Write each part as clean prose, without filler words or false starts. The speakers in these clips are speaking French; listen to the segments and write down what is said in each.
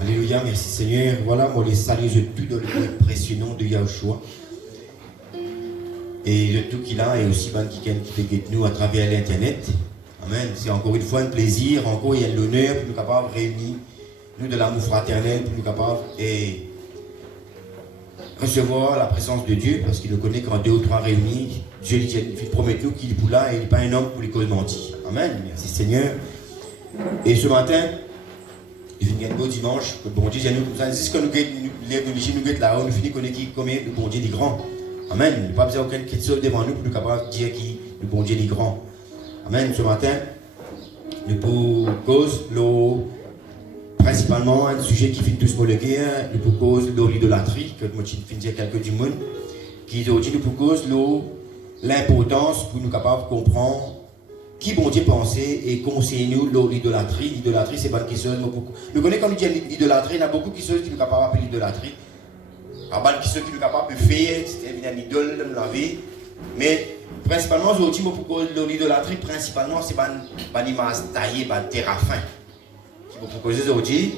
Alléluia, merci Seigneur. Voilà, moi les salue de tout dans le précieux nom de Yahushua. Et de tout qu'il a, et aussi ben, qui fait nous à travers l'internet. Amen. C'est encore une fois un plaisir, encore il y a l'honneur pour nous capables de réunir, nous de l'amour fraternel, pour nous capables et recevoir la présence de Dieu, parce qu'il nous connaît quand deux ou trois réunis, Dieu il promet nous qu'il est pour là et il n'est pas un homme pour les causes mentir. Amen. Merci Seigneur. Et ce matin, il vient un beau dimanche, le bon Dieu, nous comme ça, c'est ce que nous guettons là-haut, nous finissons connaître combien le bon Dieu est grand. Amen. Il n'y a pas besoin d'aucune question devant nous pour nous capables de dire qui le bon Dieu est grand. Amen. Ce matin, nous pour cause l'eau, principalement un sujet qui finit tous le guerre, nous pour cause l'idolâtrie, que moi je finis dire quelques du monde, qui aujourd'hui nous pour cause l'importance pour nous capables de comprendre qui bon Dieu pensait et conseiller nous l'idolâtrie. L'idolâtrie, c'est pas une question. Nous connaissons quand nous disons l'idolâtrie, il y a beaucoup de choses qui nous capables d'appeler l'idolâtrie. Il y a qui sont capables de faire, c'est une idole de la vie. Mais principalement, aujourd'hui, pour l'idolâtrie, principalement, c'est une image taillée, un terrafin. Qui vous propose aujourd'hui.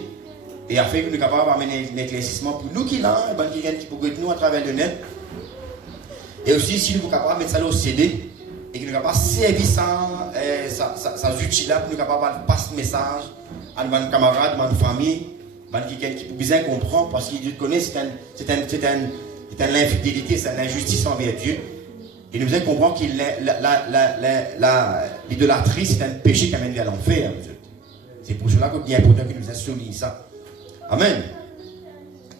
Et afin que nous sommes capables d'amener un éclaircissement pour nous qui là, qui peut nous à travers le net. Et aussi, si nous sommes capables de mettre ça au CD, et que nous sommes capables de servir ça outils là pour nous capables de passer le message à nos camarades, à nos familles, qui peut bien comprendre, parce qu'il connaît c'est l'infidélité, c'est l'injustice envers Dieu. Et nous devons comprendre que l'idolâtrie, c'est un péché qui amène vers l'enfer. C'est pour cela qu'il est important que nous soulignions ça. Amen.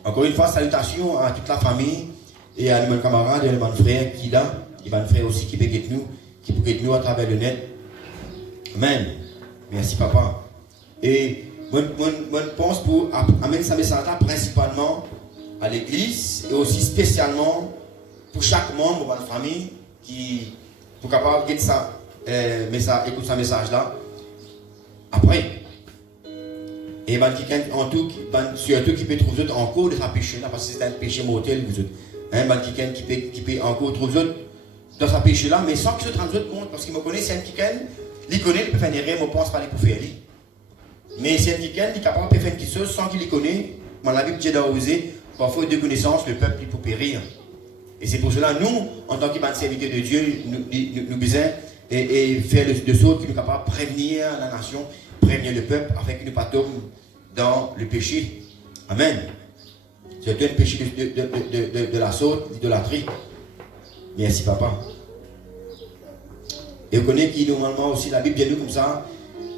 Encore une fois, salutations à toute la famille et à nos camarades et à nos frères qui là, et à nos frères aussi qui peuvent nous à travers le net. Amen. Merci papa. Et moi pense pour amener ce message-là principalement à l'église et aussi spécialement pour chaque membre de la famille qui est capable de ça, écouter ce message-là. Après, et surtout qui peut trouver en cours de sa péché là, parce que c'est un péché mortel, vous autres. Qui peut encore trouver dans sa péché là, mais sans que se rende compte, parce qu'il me connaît, c'est un il connaît, il peut faire des rêves, il pense pas les pour faire. Mais c'est un il est capable de faire quelque chose sans qu'il les connaisse. Dans la Bible, Dieu a osé, parfois de connaissance, le peuple il peut périr. Et c'est pour cela, nous, en tant que serviteurs de Dieu, nous besoin et faire de sorte que nous sommes capables de prévenir la nation, prévenir le peuple, afin que nous ne pas tomber dans le péché. Amen. C'est le péché de la sorte, l'idolâtrie. Merci, papa. Et vous connaissez qu'il normalement aussi, la Bible dit nous comme ça,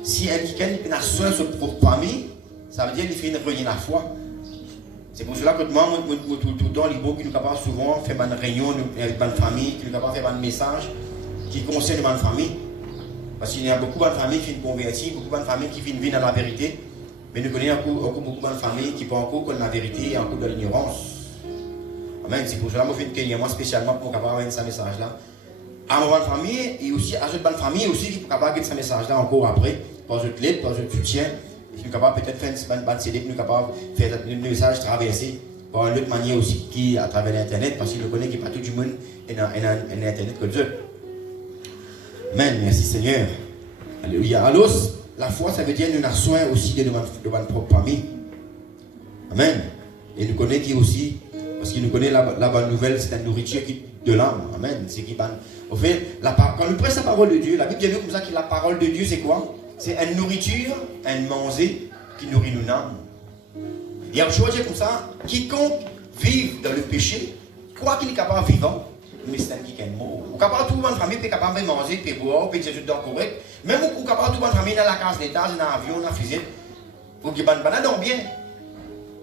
si un quelqu'un a soin de sa propre famille, ça veut dire qu'il fait une réunion à la foi. C'est pour cela que moi, tout le temps, les bons qui nous capables souvent faire une réunion avec une famille, qui nous capables faire un message qui concerne une famille. Parce qu'il y a beaucoup de familles qui sont converties, beaucoup de familles qui viennent dans la vérité, mais nous connaissons encore beaucoup de familles qui ne pensent encore que la vérité et encore de l'ignorance. Amen. C'est pour cela que je fais une moi spécialement pour capable avoir ce message-là. À ma famille et aussi à cette bonne famille aussi qui sont capables de ce message-là encore après, par votre l'aide, par votre soutien. Nous sommes capables peut-être de faire une bonne CD, nous sommes capables de faire un message traversé par une autre manière aussi qui à travers l'internet, parce qu'il ne connaît pas tout le monde et un internet comme ça. Amen. Merci Seigneur. Alléluia. Alors, la foi, ça veut dire que nous avons soin aussi de notre propre famille. Amen. Et nous connaissons qui aussi. Parce qu'il nous connaît la bonne nouvelle, c'est la nourriture de l'âme. Amen. C'est qui au fait, quand nous prêtons la parole de Dieu, la Bible dit comme ça que la parole de Dieu, c'est quoi? C'est une nourriture, un manger qui nourrit nos âmes. Il y a une chose comme ça, quiconque vive dans le péché, quoi qu'il est capable de vivre, mais c'est un qui est mort. Ou capable tout le monde famille, peut capable de manger, peut boire, peut être tout correct. Même ou capable tout le monde famille dans la case d'étage, dans l'avion, dans la fusée, ou qui ban dans bien.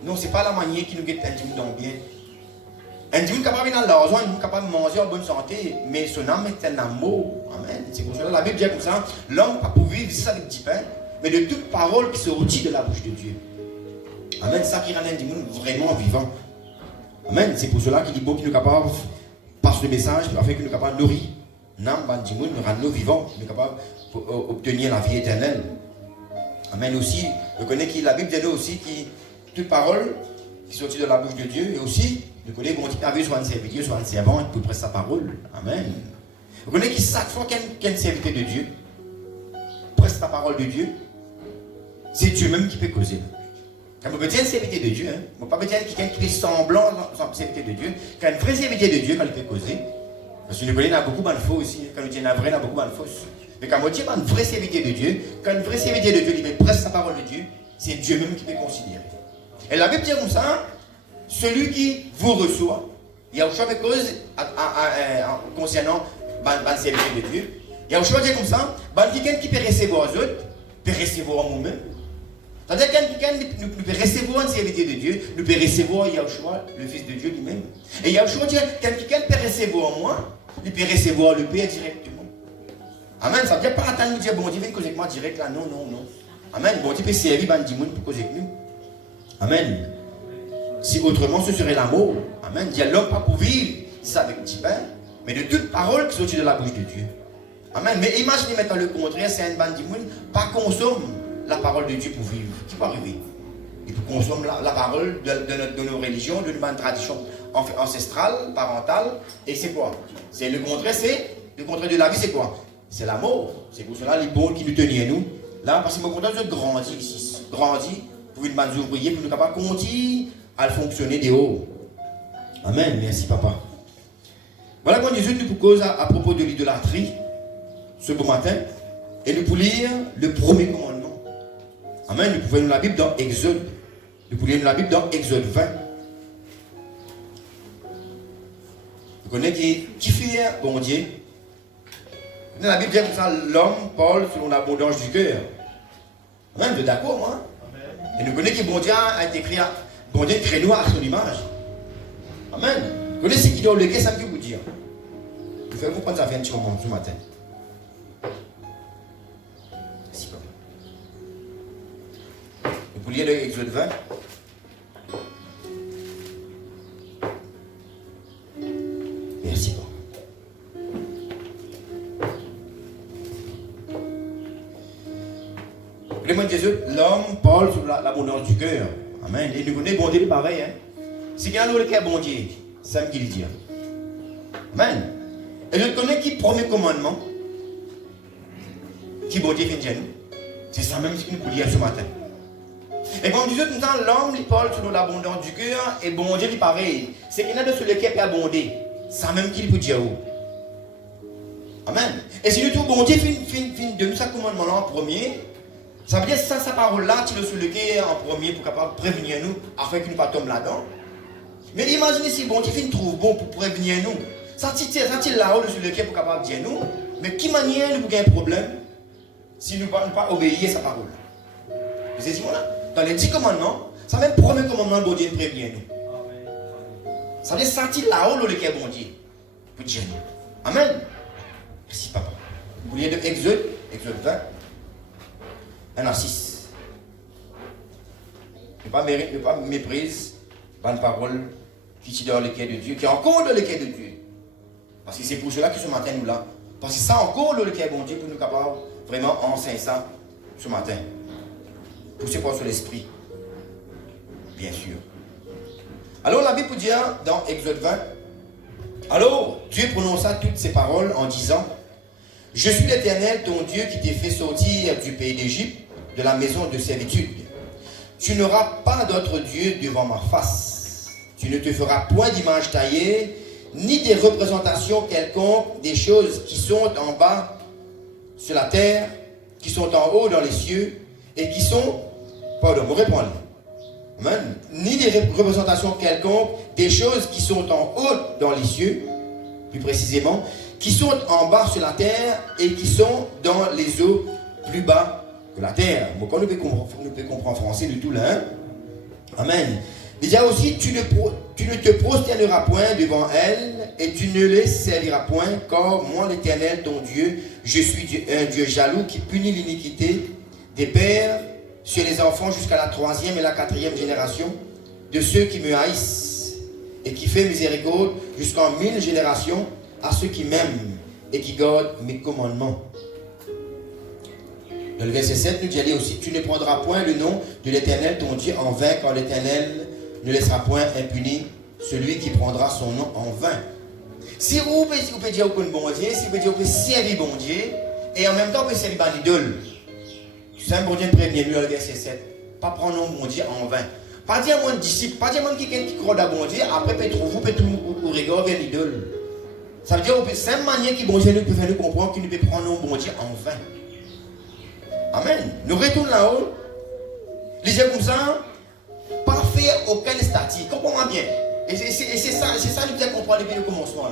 Non, c'est pas la manière qui nous guette un dans bien. Un Dieu capable dans l'argent, il est capable de manger en bonne santé, mais son âme est un amour. Amen. C'est pour cela que la Bible dit comme ça, l'homme pas pour vivre ça avec petit pain, mais de toute parole qui sortit de la bouche de Dieu. Amen. Ça qui rend un Dieu vraiment vivant. Amen. C'est pour cela qu'il est beau qu'il nous capable passer le message afin qu'il nous capable de nourrir. L'âme de Dieu nous rend nous vivants, nous capable d'obtenir la vie éternelle. Amen. Aussi, je connais que la Bible dit aussi que toute parole qui sortit de la bouche de Dieu et aussi nous connaissons qu'on dit qu'avec soit un serviteur, soit un servant, pour prêcher sa parole. Amen. Vous connaissez qui chaque fois qu'un serviteur de Dieu presse la parole de Dieu, c'est Dieu même qui peut causer. Quand vous dites une serviteur de Dieu, vous ne pouvez pas dire quelqu'un qui est semblant sans serviteur de Dieu. Quand un vrai serviteur de Dieu, quand il peut causer, parce que nous connaissons beaucoup de faux aussi, quand nous disons un vrai, il y a beaucoup de faux. Mais quand on dit un vrai serviteur de Dieu, quand un vrai serviteur de Dieu, il met presque sa parole de Dieu, c'est Dieu même qui peut considérer. Et la Bible dit comme ça, celui qui vous reçoit, il y a autre cause concernant le serviteur de Dieu. Il y a autre chose comme ça, quelqu'un qui peut recevoir les autres, peut recevoir nous-mêmes. C'est-à-dire que quelqu'un nous peut recevoir un serviteur de Dieu, nous peut recevoir Yahushua, le Fils de Dieu lui-même. Et Yahushua dit, quelqu'un peut recevoir moi, il peut recevoir le Père directement. Amen. Ça veut dire pas attendre nous dire, bon Dieu, viens causer avec moi direct là. Non, non, non. Amen. Bon Dieu peut servir ban dimoun pour causer avec nous. Amen. Si autrement ce serait l'amour. Amen. Il y a l'homme pas pour vivre, c'est avec petit pain, mais de toute parole qui sortit de la bouche de Dieu. Amen. Mais imaginez maintenant le contraire, c'est un ban dimoun, pas consomme la parole de Dieu pour vivre. Qui peut arriver? Il faut consommer la parole de nos religions, de notre tradition ancestrale, parentale. Et c'est quoi? C'est le contraire, de la vie, c'est quoi? C'est l'amour. C'est pour cela les bons qui nous tenaient nous. Là, parce que mon content de grandir ici. Grandir pour une bonne ouvrier, pour nous capables de continuer à fonctionner de haut. Amen. Merci, papa. Voilà quand Jésus nous cause à propos de l'idolâtrie ce beau matin. Et nous pour lire le premier commandement. Amen. Nous pouvons lire la Bible dans Exode. Nous pouvons lire la Bible dans Exode 20. Vous connaissez qui fait bon Dieu? Dans la Bible dit comme ça, l'homme parle selon l'abondance du cœur. Amen. Vous êtes d'accord, moi? Et nous connaissons que bon Dieu a été créé, bon Dieu crée nous à son image. Amen. Vous connaissez ce qui doit le cœur, ça me vous dire. Vous faites comprendre ça fait un petit moment ce matin. Vous lisez l'Exode 20. Merci beaucoup. Le mot de Jésus, l'homme parle sur l'abondance du cœur. Amen. Et nous connaissons bon Dieu pareil. Si quelqu'un a le cœur bon Dieu, c'est ça qu'il dit. Amen. Et je connais qui premier commandement qui bon Dieu fait de nous. C'est ça même ce que nous lisons ce matin. Et quand Dieu tout le temps, l'homme il parle sur l'abondance du cœur et bon Dieu il pareil. C'est qu'il y en a de sur le cœur qui est abondé. C'est ça même qu'il peut dire. Amen. Et si du tout bon Dieu fin de nous sa commandement là en premier, ça veut dire ça sa parole là tu le sur le cœur en premier pour capable prévenir nous afin qu'il ne pas tombe là-dedans. Mais imaginez si bon Dieu fin trouve bon pour prévenir nous. Ça tire là-haut sur le cœur pour capable dire nous. Mais qui manière nous avons un problème si nous ne pas obéir à sa parole. Vous savez là? Dans les 10 commandements, ça même premier commandement bon Dieu prévient nous. Ça veut dire sortir là-haut le cœur bon Dieu pour dire nous. Amen. Merci papa. Vous voulez de Exode 20, 1 à 6. Ne pas méprise une parole qui est dans le cœur de Dieu, qui est encore dans le cœur de Dieu. Parce que c'est pour cela que ce matin nous là. Parce que ça encore dans le cœur bon Dieu pour nous capables vraiment enseigner ça ce matin. Poussez pas sur l'esprit. Bien sûr. Alors la Bible dit dans Exode 20. Alors Dieu prononça toutes ces paroles en disant: Je suis l'Éternel, ton Dieu, qui t'ai fait sortir du pays d'Égypte, de la maison de servitude. Tu n'auras pas d'autre Dieu devant ma face. Tu ne te feras point d'image taillée, ni des représentations quelconques des choses qui sont en bas sur la terre, qui sont en haut dans les cieux, et qui sont, pardon, vous répondez. Amen. Ni des représentations quelconques des choses qui sont en haut dans les cieux, plus précisément, qui sont en bas sur la terre et qui sont dans les eaux plus bas que la terre. Bon, quand nous pouvons comprendre en français du tout là. Hein? Amen. Déjà aussi, tu ne te prosterneras point devant elles et tu ne les serviras point, car moi l'Éternel, ton Dieu, je suis un Dieu jaloux qui punit l'iniquité des pères sur les enfants jusqu'à la 3e et la 4e génération de ceux qui me haïssent et qui fait miséricorde jusqu'en 1000 générations à ceux qui m'aiment et qui gardent mes commandements. Dans le verset 7, nous dit aussi: Tu ne prendras point le nom de l'Éternel ton Dieu en vain, car l'Éternel ne laissera point impuni celui qui prendra son nom en vain. Si vous pouvez dire au bon Dieu, si vous pouvez dire que vous servir bon Dieu, et en même temps vous pouvez servir l'idole. C'est un bon Dieu prévenu dans le verset 7. pas prendre un bon Dieu en vain. Pas dire mon disciple, pas dire mon quelqu'un qui croit dans bon Dieu, après peut trouver, peut tout regarder vers l'idole. Ça veut dire que c'est une manière qui bon Dieu nous peut faire nous comprendre qu'il ne peut prendre un bon Dieu en vain. Amen. Nous retournons là-haut. Lisez comme ça, pas faire aucun statut. Comprenez bien. Et c'est ça que nous comprendre depuis le commencement.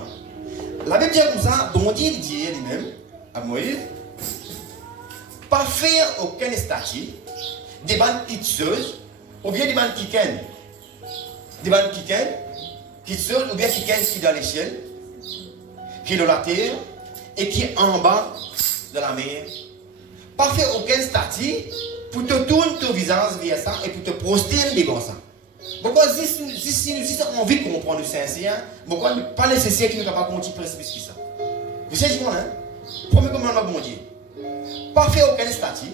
La Bible dit comme ça, bon Dieu dit lui-même à Moïse, pas faire aucun statut, des bandes tisseuses, ou bien des bandes qui ken. Des bandes qui ken, tisseuses, ou bien qui ken qui est dans l'échelle, qui est dans la terre, et qui est en bas de la mer. Pas faire aucun statut pour te tourner ton visage vers ça et pour te prosterner devant ça. Pourquoi si nous avons envie de comprendre le sincère, pourquoi pas nécessaire qu'il ne soit pas continuer précipice qui ça. Vous savez quoi, hein? Premier commandement, bon Dieu. Pas faire aucun statut.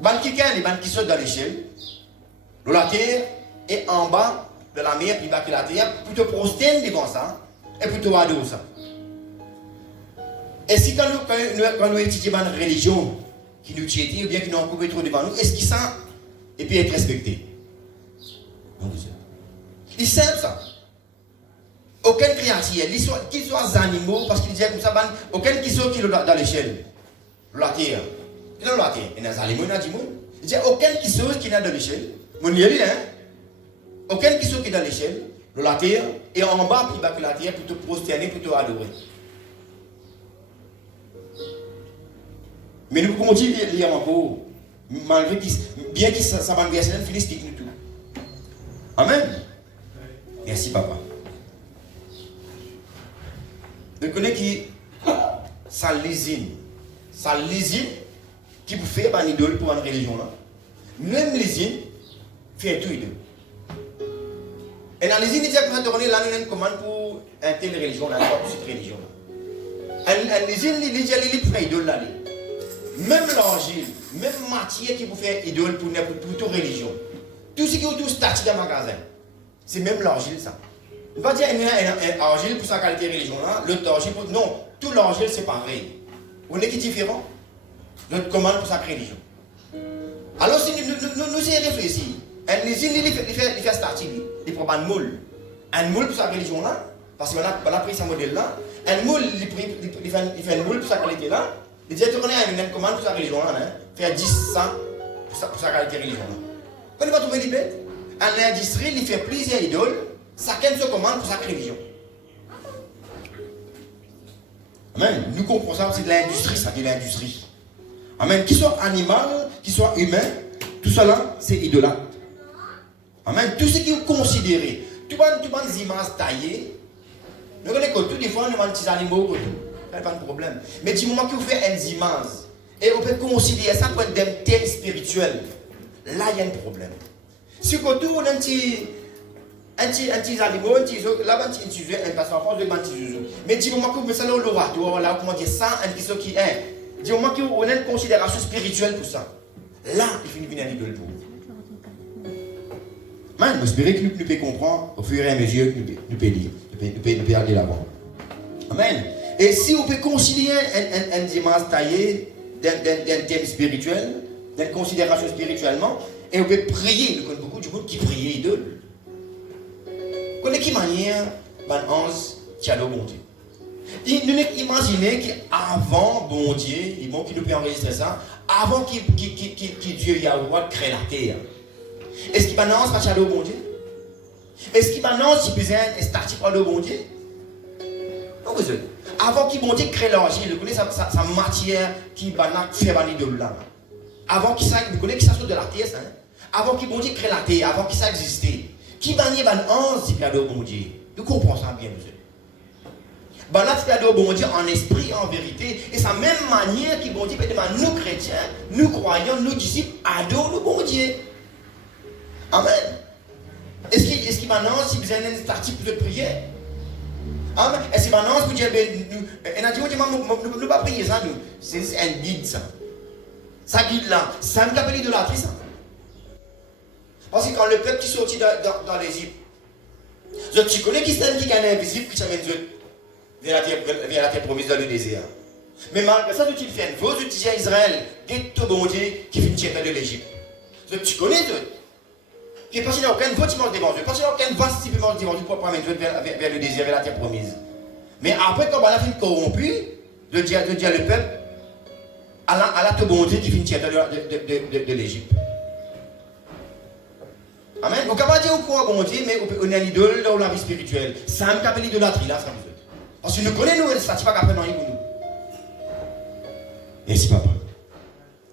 Ban qui gagne, les bandes qui sautent dans l'échelle, de la terre et en bas de la mer, puis bas que la terre, pour te prosterner devant ça et pour te adorer ça. Et si quand nous étudions une religion qui nous tient ou bien qui nous encoubre trop devant nous, est-ce qu'il sent et puis être respecté? Non, il sait ça. Aucune créature, qu'ils soient animaux, parce qu'il disait comme ça, aucun qui soit qui est dans l'échelle, la terre. Qui est dans la terre. Il y a des animaux, il y a des animaux. Il dit aucun qui soit qui est dans l'échelle. Mon Dieu, hein? Aucun qui soit qui est dans l'échelle, la terre, et en bas, puis bas que la terre, pour te prosterner, pour te adorer. Mais nous continuons à lire encore, malgré bien que ça va verser un philistique nous tout. Amen. Merci papa. Vous connaissez qui ça lésine qui vous fait une idole pour une religion là. Même lésine fait tout idole. Et dans lésine il dit que nous avons là une commande pour une telle religion là, pour cette religion là. Et lésine il dit qu'il fait idole là. Même l'argile, même matière qui vous fait idole pour toute religion. Tout ce qui est autour statut dans le magasin, c'est même l'argile ça. On va dire un argile pour sa qualité religion là, l'autre argile pour... Non, tout l'argile c'est pareil. On est qui différent? Notre commande pour sa religion. Alors si nous y réfléchissons, un usine il fait statut, il prend un moule. Un moule pour sa religion là, parce qu'on a pris ce modèle là, un moule il fait un moule pour sa qualité là. Il dit tourner à une commande pour sa religion là, faire 10 ça pour sa qualité religion là. Quand il va trouver les bêtes, en industrie, il fait plusieurs idoles, chacun se commande pour sa religion. Amen. Nous comprenons ça, c'est de l'industrie, ça, de l'industrie. Amen. Qu'il soit animal, qu'il soit humain, tout cela, c'est idolâtre. Amen. Tout ce qui est considéré, tout les images taillées, nous connaissons que tout des fois, nous avons des petits animaux, pas de problème. Mais du moment que vous faites une image, et on peut considérer ça comme un thème spirituel, là il y a un problème. Si on a un petit animal, là on utilise un passeport de bantizuzu. Mais du moment que vous faites ça dans l'oratoire, là comment dire ça, un petit qui est, du moment qu'on a une considération spirituelle pour ça, là il finit venir à l'idole pour vous. Man, j'espère que nous pouvons comprendre au fur et à mesure que nous pouvons lire, nous pouvons aller l'avant. Amen. Et si on peut considérer un dimanche taillé d'un thème spirituel, d'une considération spirituellement, et on peut prier, nous connaissons beaucoup de monde qui prie idole. Vous connaissez quelle manière, ben ange, qui a le bon Dieu. Nous imaginez qu'avant bon Dieu, il bon qui nous peut enregistrer ça, avant que Dieu Yahweh crée la terre. Est-ce qu'il balance pas le bon Dieu? Est-ce qu'il balance si besoin un statut pour le bon Dieu? Non, vous êtes. Avant qu'il bon Dieu crée l'argile, vous connaissez sa matière qui va faire venir de là. Avant qu'il vous connaissez que ça soit de la terre, ça. Avant qu'il bon Dieu crée la terre, avant qu'il ça existait. Qui va venir un ange si cadeau bon Dieu? Nous comprenons ça bien, vous êtes. Ben là, c'est bon Dieu en esprit, en vérité. Et c'est la même manière que bon Dieu peut demander nous chrétiens, nous croyants, nous disciples, adorons le bon Dieu. Amen. Est-ce qu'il m'annonce si vous avez une partie pour te prier? Amen. Est-ce qu'il m'annonce pour dire, nous ne pas prier ça, nous. C'est un guide, ça. Ça guide là. Ça me appelle idolâtrie, ça. Parce que quand le peuple qui sortit dans l'Égypte, tu connais qui c'est qui est invisible, qui s'amène vers la terre promise dans le désert. Mais malgré ça, tu fais une fausse, tu dis à Israël, guide ton bon Dieu qui finit de l'Égypte. Tu connais, tu. Et parce qu'il n'y a aucun bâtiment devant Dieu, parce qu'il n'y a aucun vaste devant Dieu pour prendre vers le désir, vers la terre promise. Mais après, quand on a fini corrompu, de dire le peuple, à la te bonté qui finit de l'Égypte. Amen. On ne peut pas dire quoi bon Dieu, mais on est un idole dans la vie spirituelle. Ça me appelle l'idolâtrie là, ça me fait. Parce que nous connaissons, nous, ça ne pas qu'après non, pour nous. Merci, papa.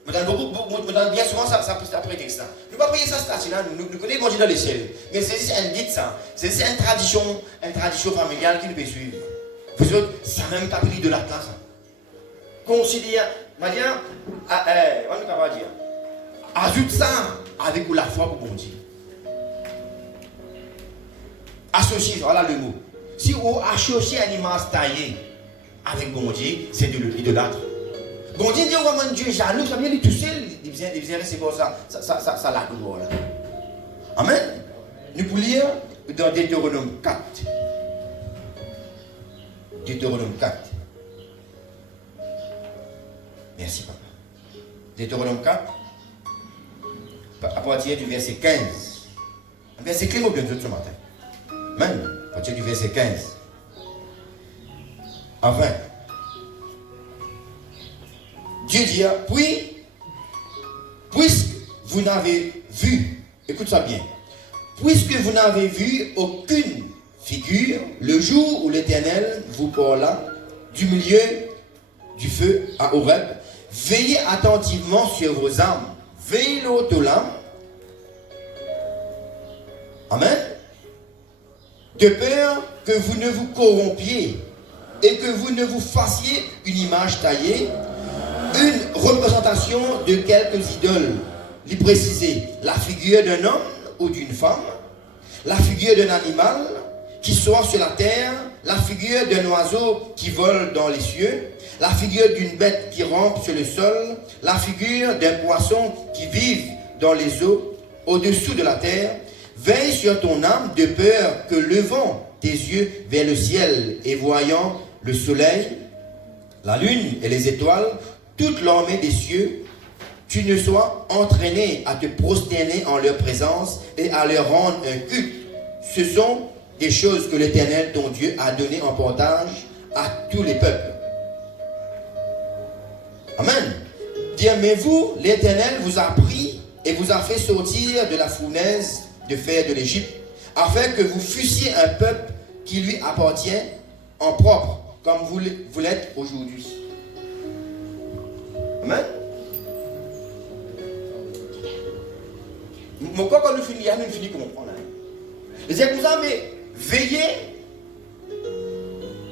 Bien souvent, ça prétexte ça. Nous ne pouvons pas payer ça, là. Nous connaissons Dieu dans les ciels. Mais c'est un guide, ça. C'est une tradition familiale qui nous peut suivre. Vous autres, ça même pas pris de la classe. Considère, on va dire, on va dire, ajoute ça avec la foi pour bon Dieu. Associer, voilà le mot. Si on associe un image taillé avec bon Dieu, c'est de l'idolâtre. Bon Dieu dit, on va Dieu jaloux, ça vient de tout seul. Il vient c'est comme ça la gloire là. Amen. Nous pouvons lire dans Deutéronome 4. Deutéronome 4. Merci, papa. Deutéronome 4, à partir du verset 15. Un verset clé, bien ce matin. Amen. À partir du verset 15. À 20. Dieu dit, puisque vous n'avez vu, écoute ça bien, puisque vous n'avez vu aucune figure, le jour où l'Éternel vous parla du milieu du feu à Horeb, veillez attentivement sur vos âmes, veillez l'autre l'âme. Amen. De peur que vous ne vous corrompiez et que vous ne vous fassiez une image taillée, une représentation de quelques idoles, lui préciser la figure d'un homme ou d'une femme, la figure d'un animal qui soit sur la terre, la figure d'un oiseau qui vole dans les cieux, la figure d'une bête qui rampe sur le sol, la figure d'un poisson qui vit dans les eaux au-dessous de la terre. Veille sur ton âme de peur que levant tes yeux vers le ciel et voyant le soleil, la lune et les étoiles, toute l'armée des cieux, tu ne sois entraîné à te prosterner en leur présence et à leur rendre un culte. Ce sont des choses que l'Éternel, ton Dieu, a données en partage à tous les peuples. Amen. Dire, mais vous, l'Éternel vous a pris et vous a fait sortir de la fournaise de fer de l'Égypte, afin que vous fussiez un peuple qui lui appartient en propre, comme vous l'êtes aujourd'hui. Amen. Mais quand nous finissons comme on prend là. C'est comme ça, mais veillez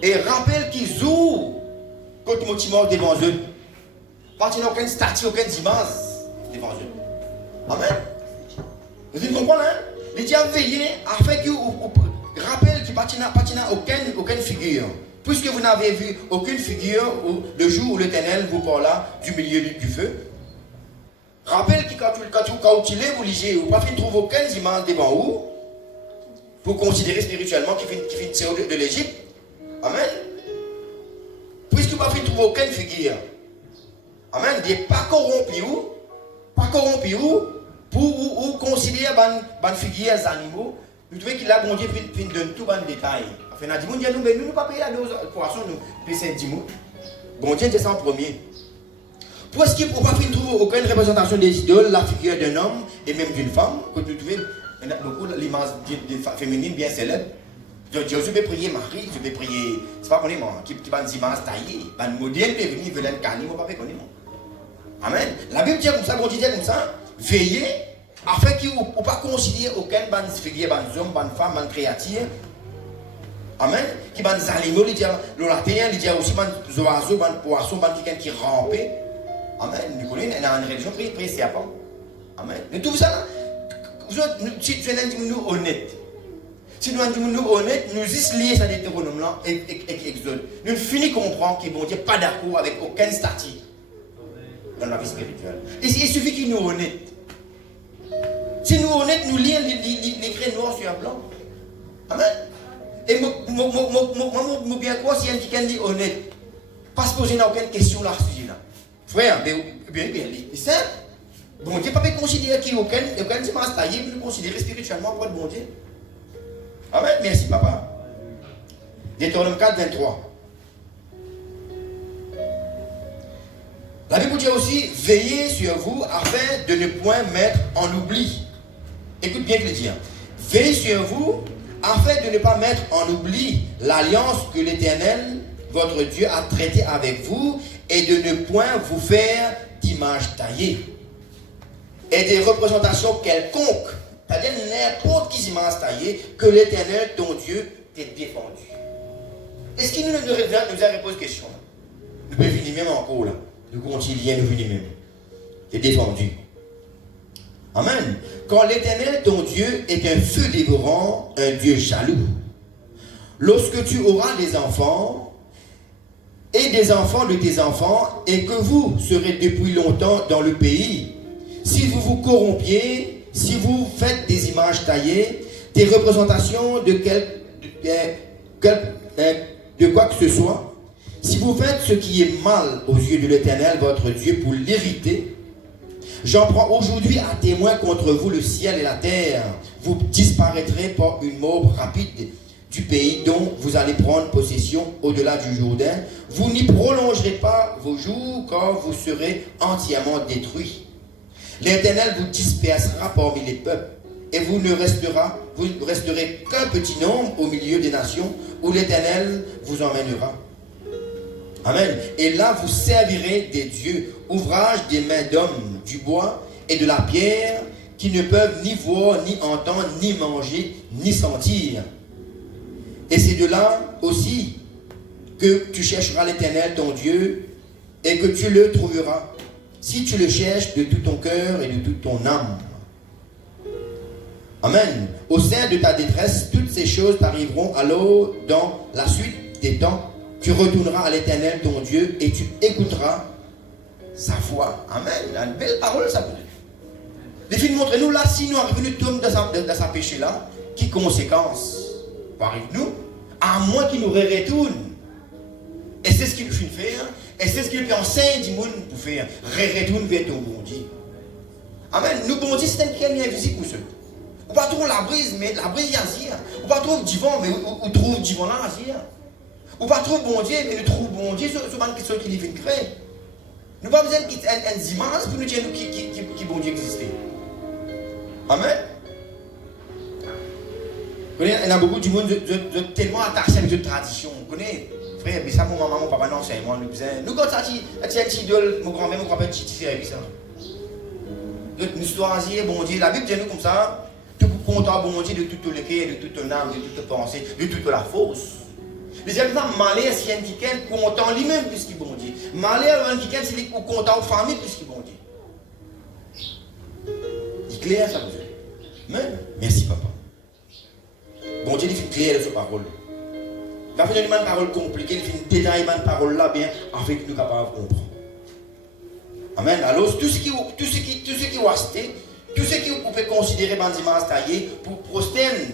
et rappelez qu'ils ouvrent quand mon timor devant eux. Parce qu'il n'y a aucune statue, aucune image devant eux. Amen. Vous comprenez, hein? Les diables veillez afin que vous rappelez qu'il n'y a aucune figure. Puisque vous n'avez vu aucune figure le jour où l'Éternel vous parla du milieu du feu. Rappelez que quand tu lèves, vous lisez, vous ne pouvez trouver aucune image devant vous pour considérer spirituellement qu'il fait tirer de l'Égypte. Amen. Puisque vous ne pouvez trouver aucune figure. Amen. Il n'est pas corrompu pour considérer les figures des animaux. Nous trouvons qu'il a bon Dieu fin donne tout le détail. Enfin, on a dit, nous ne pas payer à nos poissons, nous payer 10 mots. Bon Dieu, c'est ça en premier. Pour ce qui ne peut pas trouver aucune représentation des idoles, la figure d'un homme et même d'une femme, que nous trouvons beaucoup l'image féminine bien célèbre. Je vais prier Marie, je vais prier, c'est pas qu'on est moi, qui va une image taillée, un modèle qui est venu, veut l'être calme, on va pas qu'on est moi. Amen. La Bible dit comme ça, bon Dieu dit comme ça, veillez afin qu'il ne peut pas considérer aucune bonne figure, bonne homme, bonne femme, bonne créature. Amen. Qui bonne animaux, il dit la terre, il dit aussi bonne oiseaux, bonne poisson, bonne quelqu'un qui rampe. Amen. Nous connaissons une religion très serpent. Amen. Mais tout ça, si tu es un honnête, si nous sommes honnêtes, nous sommes liés à Deutéronome là et Exode. Nous finissons comprendre que bon Dieu n'est pas d'accord avec aucun statut dans la vie spirituelle. Il suffit qu'il nous honnête. Si nous honnêtes, nous lisons l'écrit noir sur blanc. Amen. Et moi, bien quoi si quelqu'un dit honnête, pas se poser aucune question là, ce sujet-là. Frère, bien, c'est simple. Bon Dieu, pas considérer qu'il n'y a aucun dimanche taillé, nous considérer spirituellement pour être bon Dieu. Amen, merci papa. Deutéronome 4, 23. La Bible dit aussi, veillez sur vous afin de ne point mettre en oubli. Écoute bien que le dire. Veillez sur vous afin de ne pas mettre en oubli l'alliance que l'Éternel, votre Dieu, a traitée avec vous et de ne point vous faire d'image taillée et des représentations quelconques, c'est-à-dire n'importe qui image taillée, que l'Éternel, ton Dieu, t'ait défendu. Est-ce qu'il nous a répondu cette question? Nous pouvons finir même encore là. Nous continuons, nous finir même. T'es défendu. Amen. Quand l'Éternel, ton Dieu, est un feu dévorant, un Dieu jaloux. Lorsque tu auras des enfants et des enfants de tes enfants, et que vous serez depuis longtemps dans le pays, si vous vous corrompiez, si vous faites des images taillées, des représentations de quoi que ce soit, si vous faites ce qui est mal aux yeux de l'Éternel, votre Dieu, pour l'irriter, j'en prends aujourd'hui à témoin contre vous le ciel et la terre. Vous disparaîtrez par une mort rapide du pays dont vous allez prendre possession au-delà du Jourdain. Vous n'y prolongerez pas vos jours, car vous serez entièrement détruits. L'Éternel vous dispersera parmi les peuples, et vous ne resterez qu'un petit nombre au milieu des nations, où l'Éternel vous emmènera. Amen. Et là, vous servirez des dieux, ouvrage des mains d'hommes, du bois et de la pierre, qui ne peuvent ni voir, ni entendre, ni manger, ni sentir. Et c'est de là aussi que tu chercheras l'Éternel, ton Dieu, et que tu le trouveras, si tu le cherches de tout ton cœur et de toute ton âme. Amen. Au sein de ta détresse, toutes ces choses t'arriveront, alors dans la suite des temps, tu retourneras à l'Éternel, ton Dieu, et tu écouteras sa voix. Amen. Une belle parole, ça peut dire. Les filles, montrez-nous là, si nous arrivons à tomber dans sa péché là, qui conséquence arrive-nous, à moins qu'il nous retourne. Et c'est ce qu'il fait faire, et c'est ce qu'il fait enseigner du monde pour faire. Retourne vers ton bon Dieu. Amen. Nous, bon Dieu, c'est un qui est invisible pour ceux. On pas trouver la brise, mais la brise, il y a Zia. On pas trouver divan, mais on trouve divan là, Zia. On pas trouver bon Dieu, mais nous trouvons bon Dieu sur ceux qui vivent créer. Nous pas besoin d'un dimanche pour nous dire qui bon Dieu existe. Amen. Il y a beaucoup de monde tellement attaché avec cette tradition. Vous connaissez, frère, mais ça, mon maman, mon papa, non, c'est moi, nous besoin. Nous, quand ça, tu idole, mon grand-mère, mon grand-père, tu fais ça. Nous choisir bon Dieu. La Bible dit nous comme ça. Tu peux compter bon Dieu de tout le cœur, de toute ton âme, de toute pensée, de toute la force. Les gens disent malheur si un quelqu'un content lui-même plus qu'il bon Dieu. Malheur un quelqu'un c'est qu'il content aux familles plus qu'il bon Dieu. C'est clair ça vous êtes. Mais merci papa. Bon Dieu il fait clair de sa parole. Il a fait une parole compliquée, il fait une détail de parole là bien afin que nous capables de comprendre. Amen. Alors tout ce qui est acheté, tout ce qui vous pouvez considérer comme dimanche taillé pour prosterner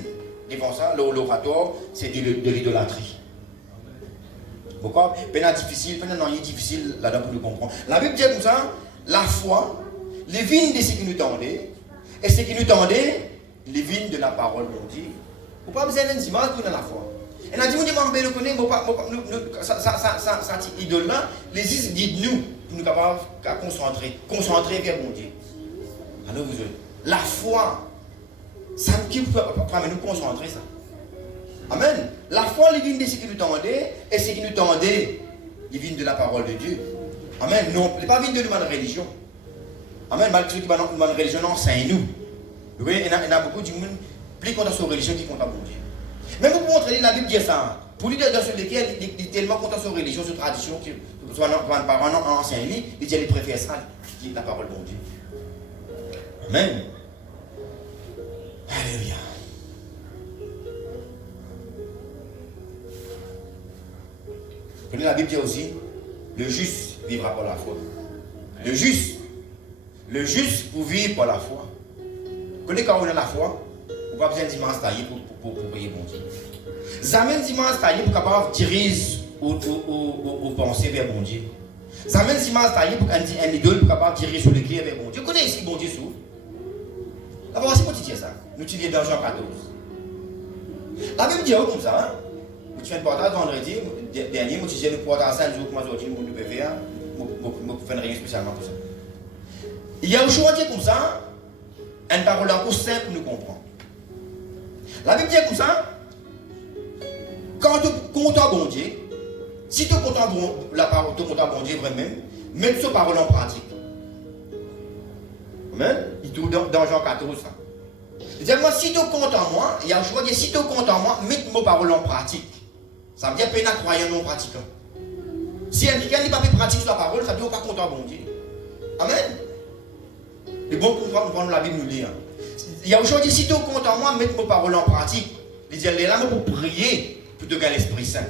devant ça, l'oratoire, c'est de l'idolâtrie. Pourquoi? Peine difficile, peine non difficile là-dedans pour nous comprendre. La Bible dit comme ça, la foi, les vignes de ce qui nous tendait, et ce qui nous tendait, les vignes de la parole de Dieu. Vous n'avez pas besoin d'un dimanche pour dans la foi. Et on a dit, on connaît, ça idole là, les is guide-nous pour nous capables de concentrer vers mon Dieu. Alors vous êtes, la foi, ça qui peut nous concentrer ça. Amen. La foi, les vignes de ce qui nous tendait, et ce qui nous tendait, les vignes de la parole de Dieu. Amen. Non, ce n'est pas vignes de l'humaine religion. Amen. Malgré ceux qui ont une religion, non, c'est nous. Vous voyez, il y a beaucoup de monde plus contre sa religion qui compte à bon Dieu. Même pour montrer la Bible dit ça. Pour lui, dans ce lesquels il est tellement contre sa religion, sa tradition, que soit un parent ancien, il dit qu'il préfère ça, qui est la parole de bon Dieu. Amen. Alléluia. Vous connaissez la Bible dit aussi, le juste vivra par la foi. Le juste pour vivre par la foi. Vous connaissez quand on a la foi, on n'a pas besoin de dimanche taillé pour prier bon Dieu. Jamais dimanche taillé pour capable diriger aux pensées vers bon Dieu. Ça mène si mal taillé pour un idole pour capable tirer sur le clé avec bon Dieu. Je connais ici bon Dieu sous. La voici pour dire ça. Nous tirons dans Jean 14. La Bible dit comme ça. Hein? Tu fais un portage vendredi dernier, moi tu dis le portage 5 jours, comment aujourd'hui, nous pouvons faire. Je fais rien spécialement pour ça. Il y a un choix comme ça, une parole encore simple pour nous comprendre. La Bible dit comme ça, quand tu comptes à bon Dieu, si tu comptes à la parole, tu comptes à bon Dieu vraiment, mets cette parole en pratique. Amen. Il trouve dans Jean 14 ça. Il dit, moi, si tu comptes en moi, il y a un choix de si tu comptes en moi, mets mes paroles en pratique. Ça veut dire peine à croyant non pratiquant. Si quelqu'un n'est pas pratique sur la parole, ça veut dire pas compte en bon Dieu. Amen. C'est bon pour prendre la Bible nous lire. Il y a aujourd'hui, si tu comptes en moi, mettre mes paroles en pratique. Il dit, elle est là pour prier, pour te gagner l'Esprit Saint.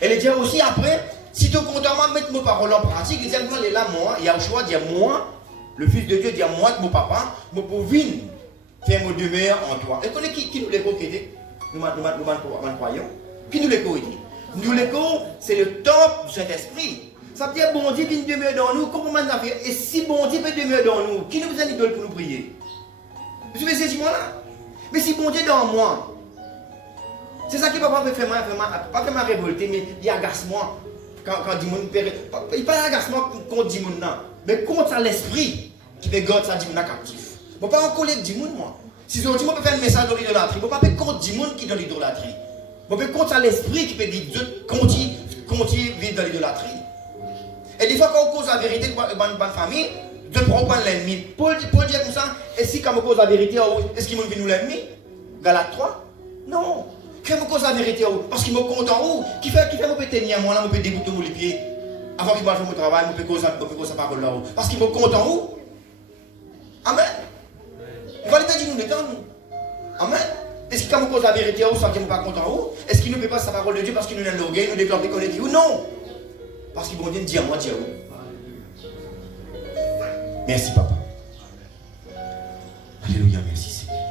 Elle dit aussi après, si tu comptes en moi, mettre mes paroles en pratique. Il dit, elle est là, moi. Il y a aujourd'hui, il dit, moi, le Fils de Dieu, dit, moi, mon papa, mon pauvre faire mon demeure en toi. Et connaissez qui nous l'écho qui dit? Nous croyons. Qui nous l'écho dit? Nous l'écho, c'est le temple du Saint-Esprit. Ça veut dire, bon Dieu vient demeurer dans nous, comment on a fait? Et si bon Dieu peut demeurer dans nous, qui nous a idole pour nous prier? Vous savez, c'est moi là. Mais si bon Dieu est dans moi, c'est ça qui va pas me faire ma révolter, mais il agace moi. Quand dit mon père, il pas agacement contre dit mon non, mais contre ça l'esprit qui fait garder ça dit mon captif. Je ne peux pas en coller dit mon moi. Si je peux faire un message dans l'idolâtrie, je ne peux pas contre dit mon qui est dans l'idolâtrie. Je peux contre ça l'esprit qui peut dire Dieu continue vivre dans l'idolâtrie. Et des fois, quand on cause la vérité dans une famille, Dieu prend pas l'ennemi. Paul dit comme ça, et si quand on cause la vérité, est-ce qu'il me nous l'ennemi? Galate 3? Non. Quand on cause la vérité, parce qu'il me compte en haut, qui fait me tenir moi là, je peux dégoûter les pieds. Avant qu'il fasse mon travail, je peux causer sa parole là-haut. Parce qu'il me compte en haut. Amen. Il va le faire nous le temps. Amen. Est-ce qu'il quand on cause la vérité, sans qu'il ne pas compte en haut? Est-ce qu'il ne peut pas sa parole de Dieu parce qu'il nous a logué, nous déclare qu'on est dit ou non? Parce qu'il va dire à moi, Dieu. Merci, papa. Alléluia, merci, Seigneur.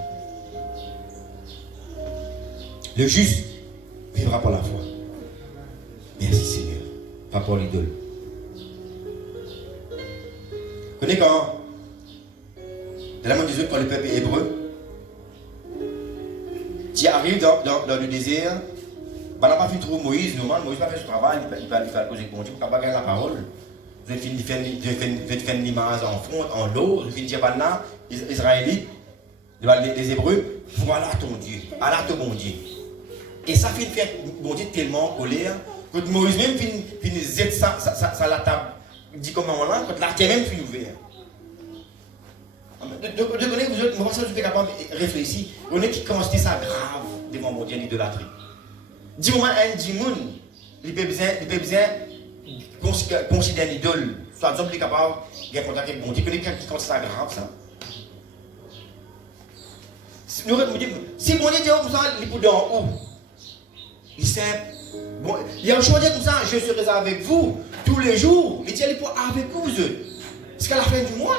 Le juste vivra par la foi. Merci, Seigneur. Pas pour l'idole. Vous connaissez quand, de la main des autres, quand le peuple est hébreu, tu arrives dans le désert, bah, n'a pas fait trouver Moïse, Moïse n'a pas fait ce travail, il va faire causer pour Dieu, pour pas gagner la parole. Je vais faire une image en fond, en l'eau, je vais dire, bah, les Israélites, les Hébreux, voilà ton Dieu, voilà ton bon Dieu. Et ça fait faire bon Dieu tellement en colère, que Moïse même finit zette ça la table, dit comment là, quand la terre même finit ouverte. De connaître, vous autres, moi, je suis capable de réfléchir, on est qui considère ça grave devant mon Dieu l'idolâtrie. Dis-moi, un dimoun, il peut besoin considérer l'idole, soit disons qu'il est capable de contact avec mon Dieu, connaît quelqu'un qui considère ça grave, ça. Si mon Dieu dit comme ça, il peut dans où? Il sait, bon, il y a un choix comme ça, je serai avec vous tous les jours. Il dit, il peut avec vous, vous autres. Jusqu'à la fin du mois.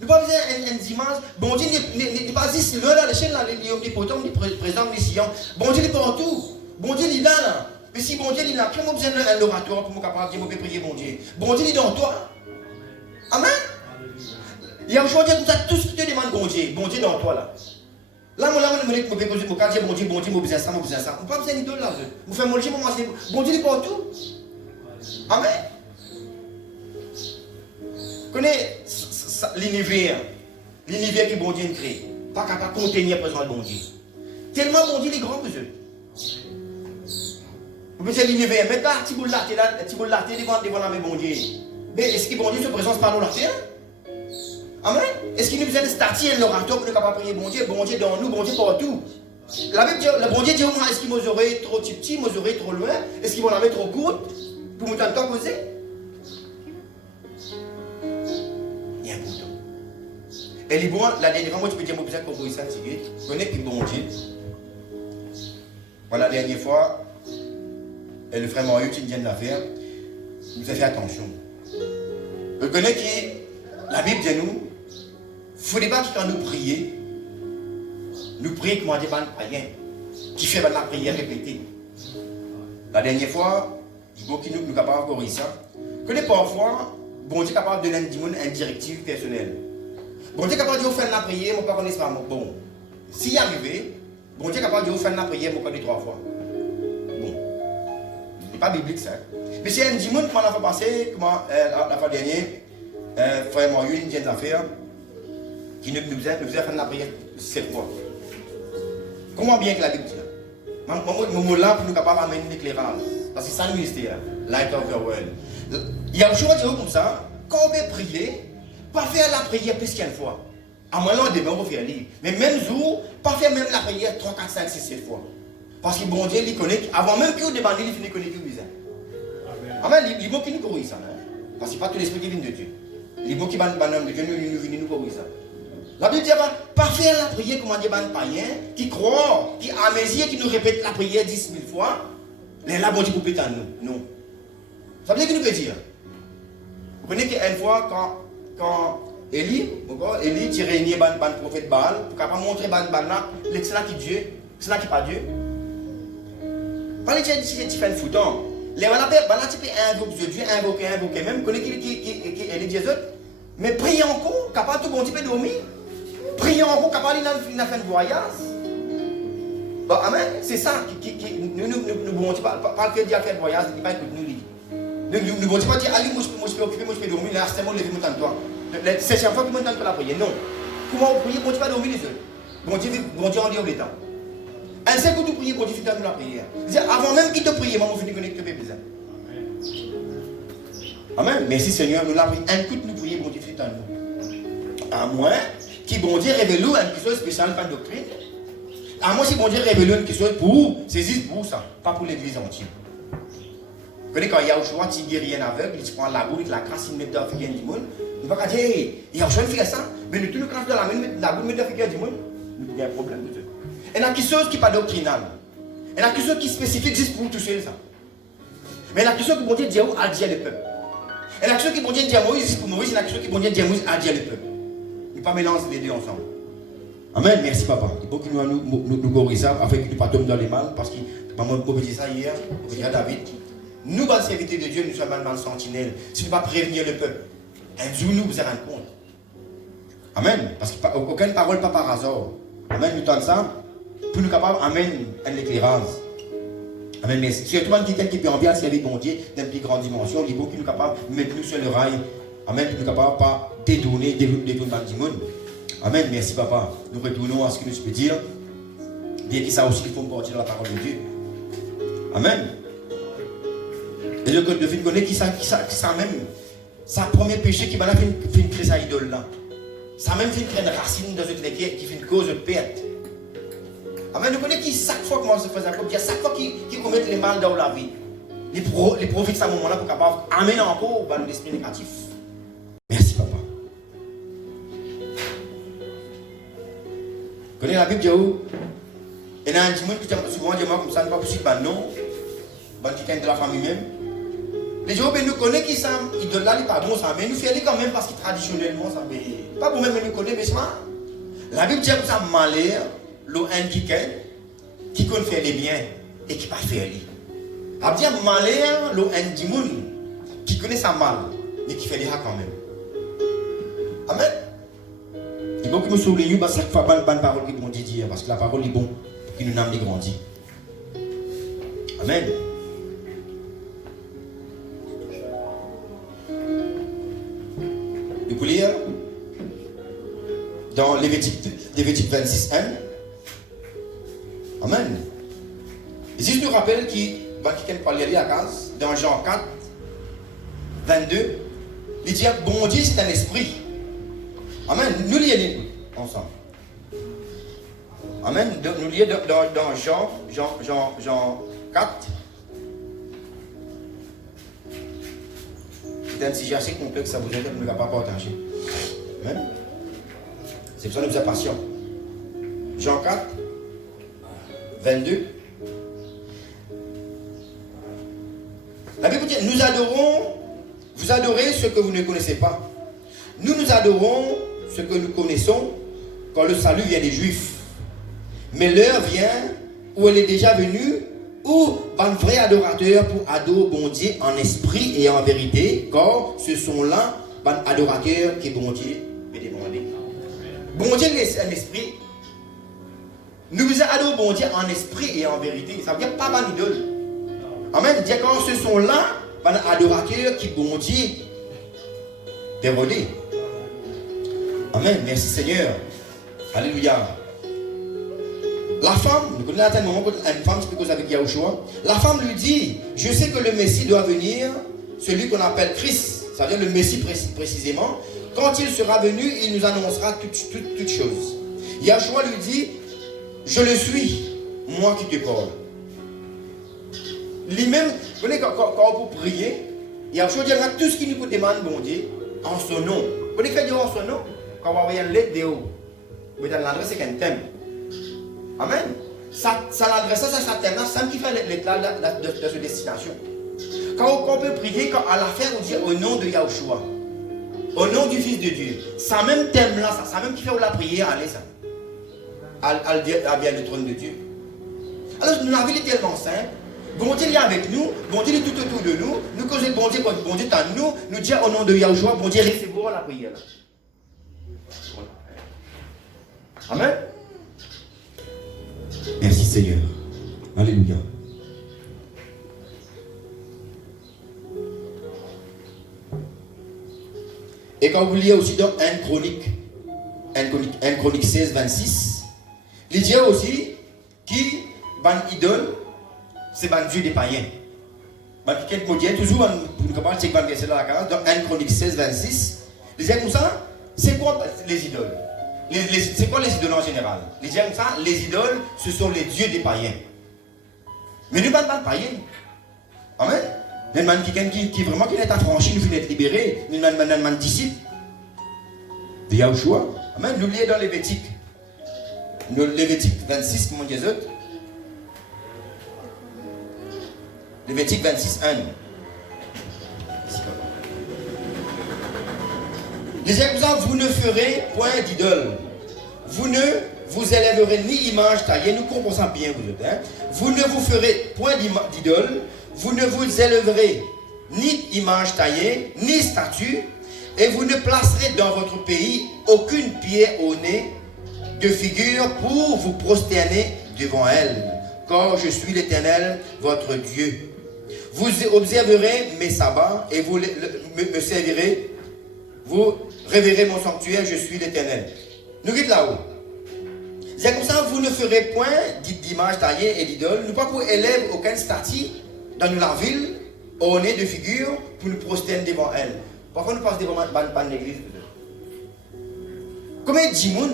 Il n'y a pas besoin d'un dimanche. Bon Dieu n'est pas ici, là, la chaîne, il est omnipotent, il est présent, il est sillon. Bon Dieu, il est partout. Bon Dieu, il est là. Mais si bon Dieu, il est là, comment besoin d'un oratoire pour me capable de prier bon Dieu? Bon Dieu, il est dans toi. Amen. Il y a un choix comme ça, tout ce qui te demande, bon Dieu est dans toi là. Là, je me dis, bon Dieu, je besoin ça, je besoin ça. On n'a pas besoin d'idole là. Vous faites manger, bon Dieu, il est partout. Amen. Connais l'univers que bon Dieu a créé, pas capable de contenir la présence de bon Dieu. Tellement bon Dieu est grand, monsieur. Vous pouvez dire l'univers, mais là, tu peux l'atter devant la main bon Dieu. Mais est-ce que bon Dieu se présente par nous la terre? Amen. Est-ce qu'il nous besoin de starter un orateur pour nous capable de prier bon Dieu? Bon Dieu dans nous, bon Dieu partout. La Bible dit, le bon Dieu dit, est-ce qu'il m'aurait trop petit, m'aurait trop loin? Est-ce qu'il m'en avait trop court pour me temps poser? Il y a un bouton. Et les bons, la dernière fois, moi, tu peux dire, moi, besoin de composer ça, tu connais qui bon Dieu. Voilà, la dernière fois, et le frère Mario, qui vient de la faire, nous a fait attention. Je connais qui, la Bible dit nous, il ne faut pas quand nous prier comme on dit, qui fait la prière répétée. La dernière fois, il faut que nous sommes capables de faire ça. Connais parfois, bon Dieu est capable de donner une directive personnelle. Bon Dieu est capable de dire, faire la prière, mon père connaît pas. Bon, s'il y arrive, bon Dieu est capable de dire, faire la prière, mon père 3 fois. Bon, ce n'est pas biblique ça. Mais si un dimanche, comment on a fait passer, comment la fois dernière, frère Moyune vient d'affaires, qui nous faisait faire la prière 7 fois. Comment bien que la Bible dit là? Mon là pour nous capables d'amener l'éclairage. Parce que c'est ça le ministère, Light of the World. Il y a un jour comme ça, quand on veut prier, pas faire la prière plus qu'une fois. À moins là, demain, on va faire lire. Mais même jour, pas faire même la prière 3, 4, 5, 6, 7 fois. Parce que bon Dieu, il connaît, avant même que vous demandez, il finit connaître vous. Amen. Les mots qui nous corrigent ça. Parce que ce n'est pas tout l'esprit qui vient de Dieu. Les mots qui viennent de Dieu, nous venons nous corriger ça. La Bible dit, pas faire la prière comme des païens qui croient, qui amésient, qui nous répètent la prière 10 000 fois. Les là, bon Dieu, pour péter en nous. Non. Ça veut dire qu'il nous peut dire. Vous connaissez qu'une fois, quand Élie tirait une prophète Baal, pour capable montrer Baal là, c'est là qui Dieu, c'est là qui pas Dieu. Pas les gens qui font le fouton. Les malades, tu peux invoquer même, connaît qui est les autres. Mais priez encore, capable tout bon Dieu peut dormir. Priez encore, capable il a fait un voyage. Bon, amen. C'est ça qui nous bon Dieu pas que Dieu a fait un voyage, il pas écouter nous. Nous bon Dieu pas dire allez moi je peux occuper, moi je peux dormir là, c'est moi lever mon temps toi. C'est chaque fois que mon temps pour la prière. Non. Comment vous priez, bon Dieu pas dormir les autres. Bon Dieu en dit le temps. Un seul coup de prier, bon Dieu finit la prière. Avant même qu'il te prie, moi je finis connecter besoin. Amen. Merci Seigneur, nous l'avons un coup de nous prier, bon Dieu finit nous. À moins que bon Dieu révèle une chose spéciale, pas de doctrine. À moins que bon Dieu révèle une chose pour saisir pour ça, pas pour l'église entière. Vous connaissez quand il y a au choix, tu guéris un aveugle, tu prends la boule, la crasse, il met dans la figure du monde. On va pas dire, il y a un choix de faire ça, mais nous tous nous crasse dans la main, la boule, met dans la figure du monde. Il y a un problème de Dieu. Il y a quelque chose qui n'est pas doctrinal. Il y a quelque chose qui est spécifique juste pour toucher ça. Mais il y a quelque chose qui bon Dieu dit à dire le peuple. Il y a quelque chose qui bon Dieu dit à Moïse juste pour Moïse, il y a quelque chose qui bon Dieu dit à Moïse à dire le peuple. Il ne pas mélanger les deux ensemble. Amen, merci papa. Il faut que nous corriger ça afin que nous ne pas tomber dans les mal. Parce que maman m'a dit ça hier, on dit à David. Nous, dans le serviteur de Dieu, nous sommes dans le sentinelle. Si nous ne pas prévenir le peuple, un jour nous vous rendre compte. Amen. Parce qu'aucune parole pas par hasard. Amen, nous tentons ça. Pour nous capables, amen, un éclairage. Amen, merci. Surtout quelqu'un qui peut envier à servir bon Dieu dans une plus grande dimension, il faut que nous capables de mettre nous sur le rail. Amen, pour nous capables de pas détourner dans le monde. Amen, merci papa. Nous retournons à ce que nous pouvons dire. Bien que ça aussi, il faut porter dans la parole de Dieu. Amen. Et le code de film connaît qui ça même. Ça premier péché qui m'a fait une crise à idole là. Ça même fait une racine dans une qui fait une cause de perte. Amen. Nous connaissons qui chaque fois comment se faisait comme chaque fois qui commettent les mal dans la vie. Les profitent à ce moment-là pour capable amener encore dans l'esprit négatif. Merci papa. Vous connaissez la Bible de où? Il y a un dimanche qui souvent dit comme ça, n'est pas possible, non. Quelqu'un de la famille même. Les gens nous connaissent qui sont idoles là, ils pas bon ça, mais nous faisons quand même parce que traditionnellement ça ne pas pour même nous connaître, mais c'est ça. La Bible dit que ça malheur, l'un qui connaît faire les biens et qui pas faire les. Elle dit malheur, l'un du monde qui connaît ça mal, mais qui fait les quand même. Amen. Il faut que nous soulignions parce que chaque fois bonne parole qui bon dire parce que la parole est bon qui nous amener grandir. Amen. Nous pouvons lire dans Lévitique 26, 1. Amen. Et si je nous rappelle qui peut lire à case, dans Jean 4, 22, il dit bon Dieu c'est un esprit. Amen. Nous lisons ensemble. Amen. Nous lisons dans Jean 4. C'est un sujet assez complexe, ça vous aide, vous ne pouvez pas partager. Amen. C'est pour ça que nous sommes patients. Jean 4, 22. La Bible dit, nous adorons, vous adorez ce que vous ne connaissez pas. Nous adorons ce que nous connaissons quand le salut vient des Juifs. Mais l'heure vient où elle est déjà venue, ou un vrai adorateur pour adorer bon Dieu en esprit et en vérité, car ce sont là un adorateur qui est bon Dieu peut demander. Bon Dieu est un esprit. Nous adorons bon Dieu en esprit et en vérité. Ça veut dire pas un idole. Amen. Dire quand ce sont là un adorateur qui bon Dieu dévoilé. Amen. Merci Seigneur. Alléluia. La femme, nous connaissons à un moment une femme qui cause avec Yahushua. La femme lui dit, je sais que le Messie doit venir, celui qu'on appelle Christ, c'est-à-dire le Messie précisément. Quand il sera venu, il nous annoncera toutes choses. Yahushua lui dit, je le suis, moi qui te parle. Lui-même, vous voyez, quand on peut prier, Yahushua dit, tout ce qu'il nous demande, bon Dieu, en son nom. Vous voyez, quand il dit en son nom, quand on va envoyer une lettre de haut, vous voyez, l'adresse, c'est qu'un thème. Amen. Ça l'adresse à sa thème, c'est ça qui fait l'éclat de cette destination. Quand on peut prier, quand à la fin, on dit au nom de Yahushua, au nom du Fils de Dieu, ça même thème-là, ça même qui fait la prière, allez, ça. À bien le trône de Dieu. Alors, la vie est tellement simple. Bon Dieu est avec nous, bon Dieu est tout autour de nous, nous causons bon Dieu est à nous, nous disons au nom de Yahushua, bon Dieu recevra la prière. Amen. Merci Seigneur. Alléluia. Et quand vous lisez aussi dans 1 Chronique 16, 26, il dit aussi qui ban idole, c'est ban Dieu des païens. Quelques mots toujours, pour nous comprendre, c'est verset dans la case, dans 1 Chronique 16, 26, il dit comme ça, c'est quoi les idoles? C'est quoi les idoles en général? Les gens comme ça, les idoles, ce sont les dieux des païens. Mais nous ne sommes pas païens. Amen. Nous sommes quelqu'un qui vraiment qui est affranchi, nous venons être libérés. Nous sommes disciples de Yahushua. Amen. Nous lisons dans Lévitique. Lévitique 26, comment dire ça? Lévitique 26, 1. Les gens, vous ne ferez point d'idole. Vous ne vous élèverez ni image taillée. Nous comprenons bien, vous autres. Hein? Vous ne vous ferez point d'idole. Vous ne vous élèverez ni image taillée, ni statue. Et vous ne placerez dans votre pays aucune pierre au nez de figure pour vous prosterner devant elle. Car je suis l'Éternel, votre Dieu. Vous observerez mes sabbats et vous me servirez. Vous révérez mon sanctuaire, je suis l'Éternel. Nous quittons là-haut. C'est comme ça, vous ne ferez point d'image taillée et d'idole. Nous ne pas pour élève aucune statue dans la ville, au nez de figure, pour nous prosterner devant elle. Parfois, nous passons devant l'église. Combien de gens,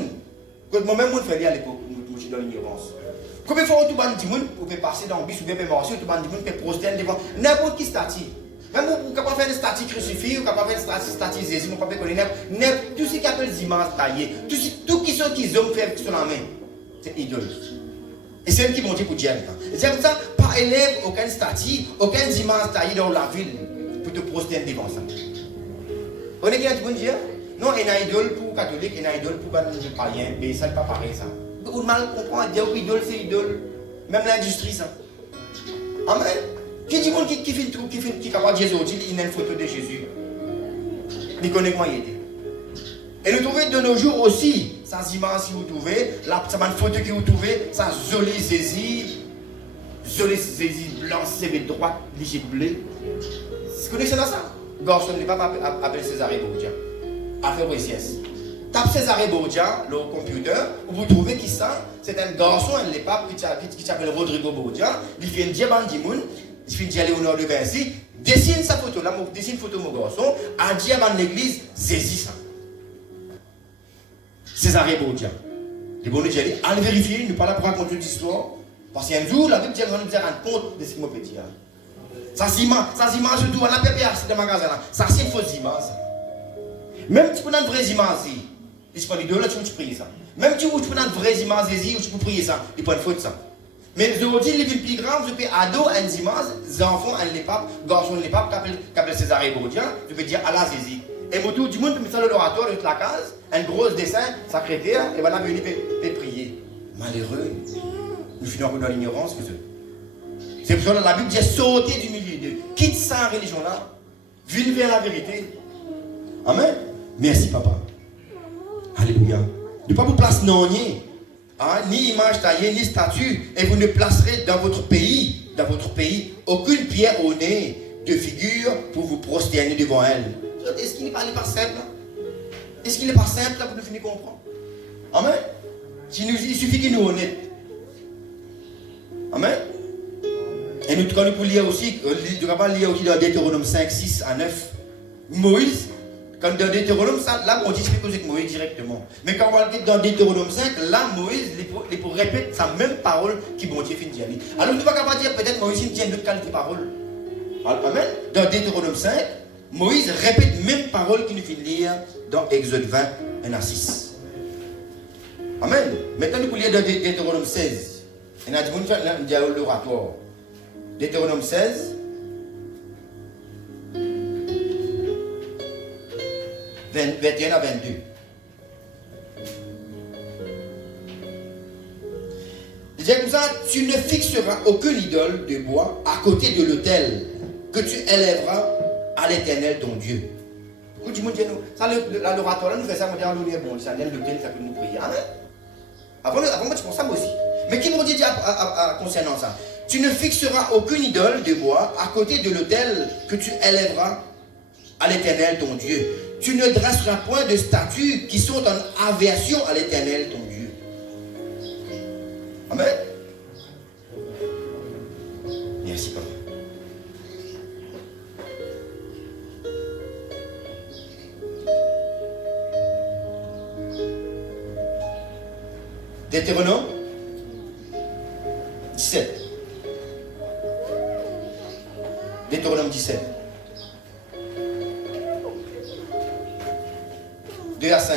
que moi-même, je faisais à l'époque, je suis dans l'ignorance. Combien de fois, tout le monde peut passer dans le bus ou bien peut marcher, tout le monde peut prosterner devant n'importe qui statue. Même vous ne pouvez pas faire des statues crucifiées, vous ne pouvez pas faire des statues Jésus, vous ne pouvez pas connaître tout ce qui appelle des images taillées, tout qui sont qui ont fait sur la main, c'est idole. Et c'est eux qui vont dire pour Dieu. C'est comme ça, pas élève aucune statue, aucune image taillée dans la ville pour te prosterner devant ça. On est qui bon Dieu? Non, il y a une idole pour les catholiques, il y a une idole pour les païens, mais ça n'est pas pareil ça. Vous mal comprendre, dire que idole c'est idole, même l'industrie ça. Amen. Qui dit qui fait tout, qui est capable de Jésus, il a une photo de Jésus. Il connaît comment il était. Et nous trouvons de nos jours aussi, ça image si vous trouvez, là, ça une photo que vous trouvez, ça joli Jésus blanc, c'est droite, léger bleu. Vous connaissez ça? Garçon n'est pas appelé Césaré Bourdia. Affaire OSS. Tape Césaré Bourdia, le computer, vous trouvez qui ça? C'est un garçon, un lépape qui s'appelle Rodrigo Bourdia. Il fait un diamant du monde. Il finit d'aller au nord de Vinci, dessine sa photo, là, dessine une photo de mon garçon, a dit à l'église, saisis ça. Césaré Bourdia. Les bons dit, allez vérifier, nous ne parlons pas pour raconter l'histoire, parce qu'un jour, la Bible dit, on nous rendre compte de ce mot petit. Ça s'image surtout, on a pépé dans le magasin, ça c'est une fausse image. Même si tu prends une vraie image, il prend l'idole, tu peux prier ça. Même si tu prends une vraie image, tu peux prier ça, il prend une faute ça. Mais aujourd'hui, les villes plus grandes, je peux ado un dimanche, les enfants, un lépape, garçon, lépape, qui appelle Césaré Bourdia, je peux dire Allah Jésus. Et moi, tout le monde peut mettre ça dans l'oratoire, de la case, un gros dessin, sacré-terre, et voilà, venir prier. Malheureux, nous finissons dans l'ignorance, monsieur. C'est pour ça que la Bible dit sauter du milieu d'eux. Quitte sa religion-là. Viens vers la vérité. Amen. Merci, papa. Alléluia. Ne pas vous placer non ni image taillée, ni statue. Et vous ne placerez dans votre pays, aucune pierre au nez de figure pour vous prosterner devant elle. Est-ce qu'il n'est pas simple? Est-ce qu'il n'est pas simple là pour nous finir comprendre? Amen. Il suffit qu'il nous honnête. Amen. Et nous, quand nous pouvons lire aussi, nous pouvons lire aussi dans Deutéronome 5, 6 à 9, Moïse, quand dans Deutéronome 5, là, on dit avec Moïse directement. Mais quand on va dans Deutéronome 5, là, Moïse, il peut répéter sa même parole qui bon Dieu finit de dire. Alors, nous ne pouvons pas dire peut-être Moïse il tient d'autres qualités de parole. Amen. Dans Deutéronome 5, Moïse répète même parole qu'il nous finit de lire dans Exode 20, 1 à 6. Amen. Maintenant, nous pouvons lire dans Deutéronome 16. Et on a dit, on fait un dialogue oratoire. Deutéronome 16, 21 à 22. Il dit comme ça, tu ne fixeras aucune idole de bois à côté de l'autel que tu élèveras à l'Éternel ton Dieu. L'oratoire nous fait ça, on dit, on est bon, c'est un l'autel, ça peut nous prier. Amen. Avant moi, tu penses ça moi aussi. Mais qui m'ont dit concernant ça? Tu ne fixeras aucune idole de bois à côté de l'autel que tu élèveras à l'Éternel ton Dieu. Tu ne dresseras point de statues qui sont en aversion à l'Éternel ton Dieu. Amen. Merci, papa. Deutéronome 17. Deutéronome 17. 2 à 5.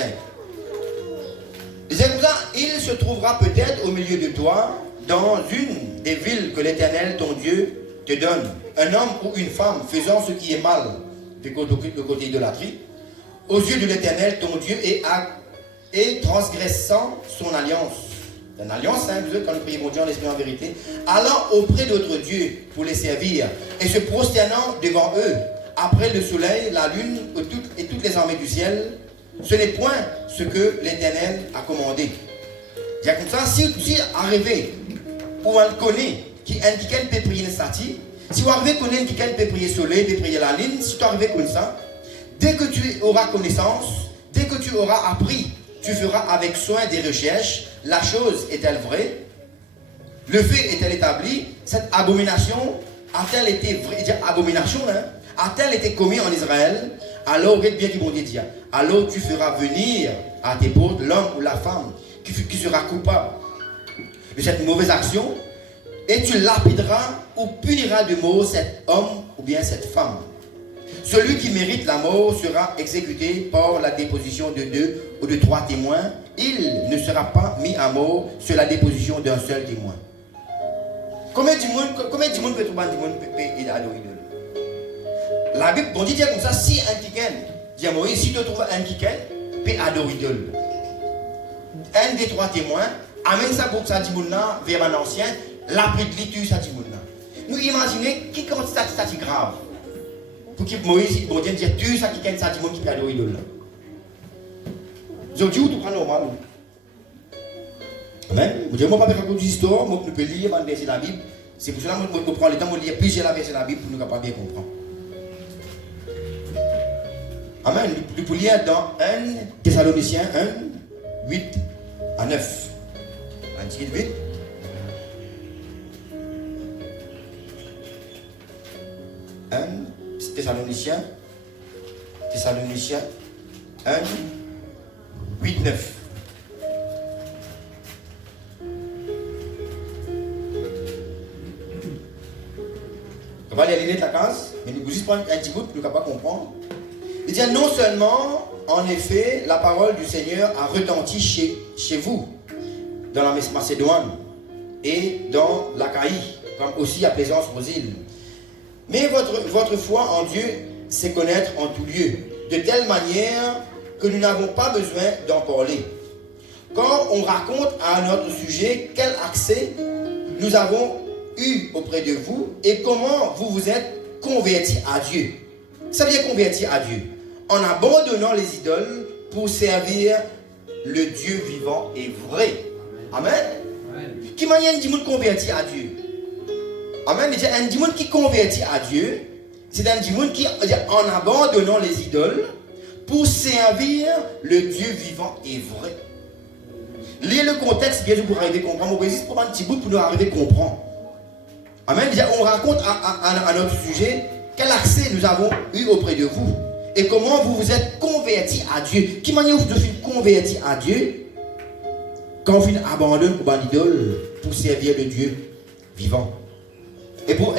Il disait comme ça, il se trouvera peut-être au milieu de toi, dans une des villes que l'Éternel, ton Dieu, te donne, un homme ou une femme faisant ce qui est mal, de côté idolâtrie, aux yeux de l'Éternel, ton Dieu, et transgressant son alliance. Une alliance, hein, quand nous prions mon Dieu en esprit en vérité, allant auprès d'autres dieux pour les servir, et se prosternant devant eux, après le soleil, la lune et toutes les armées du ciel, ce n'est point ce que l'Éternel a commandé. Il y a comme ça, si arrivé, ou on le connaît, qui peut prier le sati, si vous arrivez à connaître qui peut prier le soleil, peut prier la lune, si tu arrives comme ça, dès que tu auras connaissance, dès que tu auras appris, tu feras avec soin des recherches. La chose est-elle vraie? Le fait est-elle établi? Cette abomination a-t-elle été vraie? Abomination, hein? A-t-elle été commise en Israël? Alors, regarde bien qui vont dire. Alors tu feras venir à tes portes l'homme ou la femme qui sera coupable de cette mauvaise action, et tu lapideras ou puniras de mort cet homme ou bien cette femme. Celui qui mérite la mort sera exécuté par la déposition de 2 ou de 3 témoins. Il ne sera pas mis à mort sur la déposition d'un seul témoin. Combien de monde peut trouver un monde peut adorer idole? La Bible, bon, dit comme ça, si un kiken, dit à Moïse, si tu trouves un kiken, peut adorer idole. Un des 3 témoins, amène ça pour que ça dit vers un ancien, la pris de litu, ça dit nous imaginons qui compte ça grave. Pour que Moïse, bon Dieu, dire tu ça qui gagne ça, qui peut adorer l'idole. Je dis où tu prends normal. Amen. Je dis moi pas raconter l'histoire, moi je peux lire un verset de la Bible. C'est pour cela que je prends le temps de lire plusieurs versets de la Bible pour nous capable bien comprendre. Amen. Nous pouvons lire dans 1 Thessaloniciens 1, 8 à 9. 1, 8. Thessaloniciens 1, 8, 9. On va aller lire la case, mais nous juste prendre un petit bout pour nous capable comprendre. Il dit non seulement, en effet, la parole du Seigneur a retenti chez vous, dans la Macédoine et dans l'Achaïe, comme aussi à Plaisance aux îles. Mais votre foi en Dieu sait connaître en tout lieu, de telle manière que nous n'avons pas besoin d'en parler. Quand on raconte à notre sujet quel accès nous avons eu auprès de vous et comment vous vous êtes convertis à Dieu. Ça veut dire convertir à Dieu. En abandonnant les idoles pour servir le Dieu vivant et vrai. Amen. Qui manière un monde converti à Dieu? Amen. Un monde qui convertit à Dieu, c'est un monde qui, en abandonnant les idoles, pour servir le Dieu vivant et vrai. Lisez le contexte, bien sûr, pour arriver à comprendre. On résiste pour un petit bout pour nous arriver à comprendre. Amen. On raconte à notre sujet quel accès nous avons eu auprès de vous et comment vous vous êtes convertis à Dieu. Qui manière vous êtes convertis à Dieu quand vous abandonnez l'idole pour servir le Dieu vivant. Et pour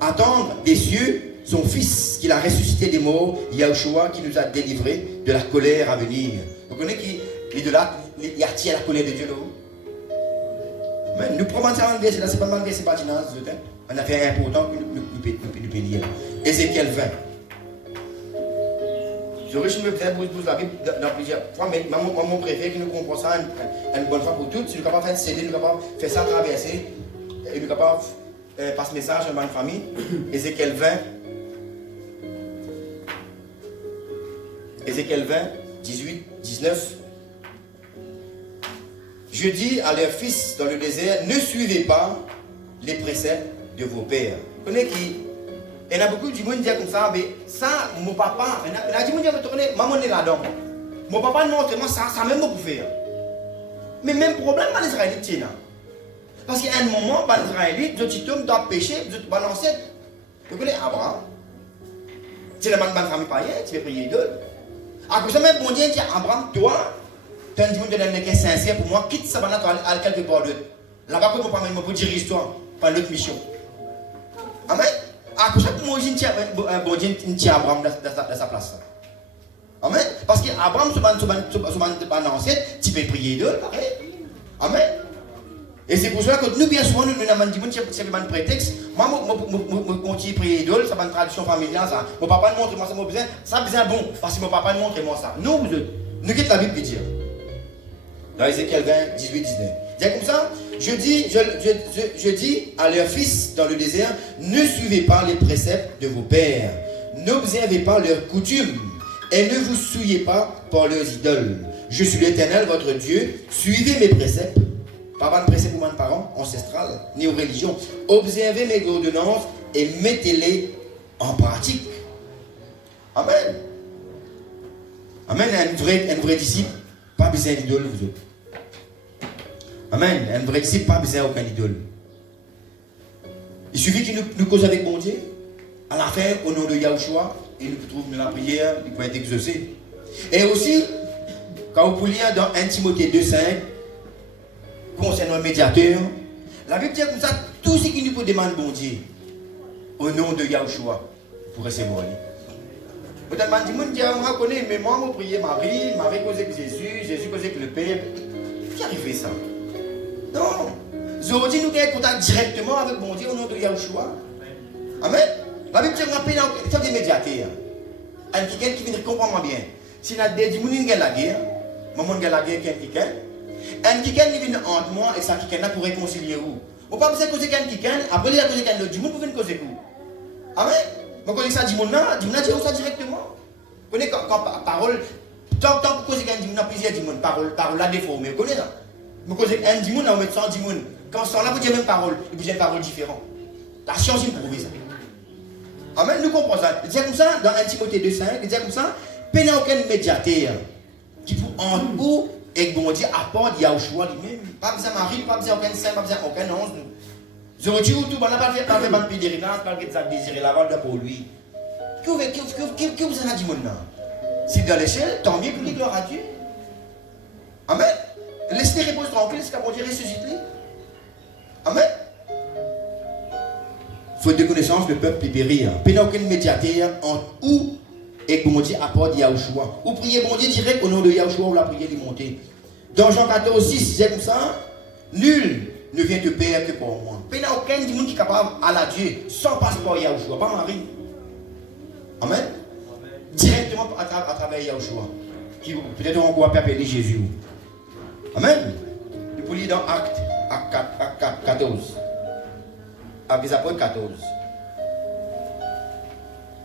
attendre des cieux son Fils qu'il a ressuscité des morts, Yahushua, qui nous a délivrés de la colère à venir. Vous connaissez qui l'idolâtre, il attire la colère de Dieu là. Mais nous prenons ça en verset là, c'est pas mal verset patinage, on a fait important que nous pénions. Ézéchiel 20. Je riche me faire bouge la Bible dans plusieurs fois, mais maman préfère que nous comprenions ça une bonne fois pour toutes. Si nous sommes capables de faire CD, nous sommes capables de faire ça traverser, et nous sommes capables de passer message à ma famille. Ézéchiel 20. Ézéchiel 20, 18, 19. Je dis à leurs fils dans le désert, ne suivez pas les préceptes de vos pères. Vous connaissez qui? Il y a beaucoup de gens qui disent comme ça, mais ça, mon papa, il y a des gens qui disent, maman est là-dedans. Mon papa nous montre moi ça même pour faire. Mais même problème, les Israélites, c'est là. Parce qu'à un moment, les Israélites, ils doivent pécher, ils doivent balancer. Vous connaissez Abraham? C'est la famille païenne, tu veux prier d'eux. À cause de ça, même bon Dieu dit à Abraham, toi, tu as un dimanche qui est sincère pour moi, quitte ça, à quelque part d'autre. Là-bas, pour moi, pour diriger toi, par l'autre mission. Amen. À cause de ça, moi, je dis bon Dieu dit à Abraham dans sa place. Amen. Parce qu'Abraham, son ancêtre, tu peux prier d'eux, pareil. Amen. Et c'est pour cela que nous, bien souvent, nous avons dit, c'est un prétexte. Moi, je continue à prier d'eux, ça va une tradition familiale. Ça. Mon papa nous montre moi ça, ça besoin bon, parce que mon papa nous montre moi ça. Nous, nous quittons la Bible qui dit. Dans Ézéchiel 20, 18, 19. C'est comme ça, je dis à leurs fils dans le désert, ne suivez pas les préceptes de vos pères, n'observez pas leurs coutumes, et ne vous souillez pas par leurs idoles. Je suis l'Éternel, votre Dieu, suivez mes préceptes. Pas de préceptes pour mes parents ancestrales, ni aux religions. Observez mes ordonnances et mettez-les en pratique. Amen. Amen. Un vrai disciple, pas besoin d'idole, vous autres. Amen. Un vrai disciple, pas besoin d'aucun idole. Il suffit qu'il nous cause avec bon Dieu. À la fin, au nom de Yahushua, il nous trouve dans la prière, il peut être exaucé. Et aussi, quand vous lire dans 1 Timothée 2,5, concernant le médiateur, la Bible dit comme ça, tout ce qui nous peut demander bon Dieu, au nom de Yahushua, pour recevoir. Peut-être que les gens disent, on connaît, mais moi, je priais Marie causé avec Jésus causé avec le Père. Qui a fait ça? Non. Aujourd'hui, nous avons contact directement avec bon Dieu au nom de Yahushua. Amen. La Bible dit qu'on a payé dans des médiateurs. Quelqu'un qui vient comprendre bien. Si on a des gens qui ont la guerre, maman a la guerre, quelqu'un. Quelqu'un qui vient entre moi et ça quelqu'un pour réconcilier vous. On ne peut pas besoin de causer quelqu'un, après il y a quelqu'un d'autre, du monde pour venir causer vous. Amen. Je connais ça, du monde là, dit ça directement. Vous connaissez quand parole, tant que vous causez quelqu'un, il y a plusieurs du monde, parole la déformée. Vous connaissez ça? Vous causez un du monde, on met 100 du monde. Quand ça là, vous dites même parole, et vous dites une parole différente. La science prouve ça. Amen, nous comprenons ça. Il dit comme ça, dans 1 Timothée 2,5, il dit comme ça, peine aucun médiateur qui pour en haut et bon Dieu apporte Yahushua lui-même. Pas besoin de Marie, pas besoin aucun saint, pas besoin aucun ange. Je retire tout, on n'a pas fait de pèlerinage, pas de ça désirer la vente pour lui. Que vous en avez dit maintenant? Si dans l'échelle, tant mieux pour lui, gloire à Dieu. Amen. Laissez-les reposer tranquille, c'est qu'à bon Dieu ressuscite-les. Amen. Faute de connaissance, le peuple périt. Peine aucun médiateur entre où et que bon Dieu apporte Yahushua. Ou priez bon Dieu direct au nom de Yahushua, ou la prière de monter. Dans Jean 14, 6, c'est comme ça. Nul ne vient te perdre que pour moi. Il n'y a aucun monde qui est capable à la Dieu sans passeport Yahushua, pas Marie. Amen. Directement à travers Yahushua. Peut-être on va appeler Jésus. Amen. Nous pouvons lire dans Acte 14. Avec les apôtres 14.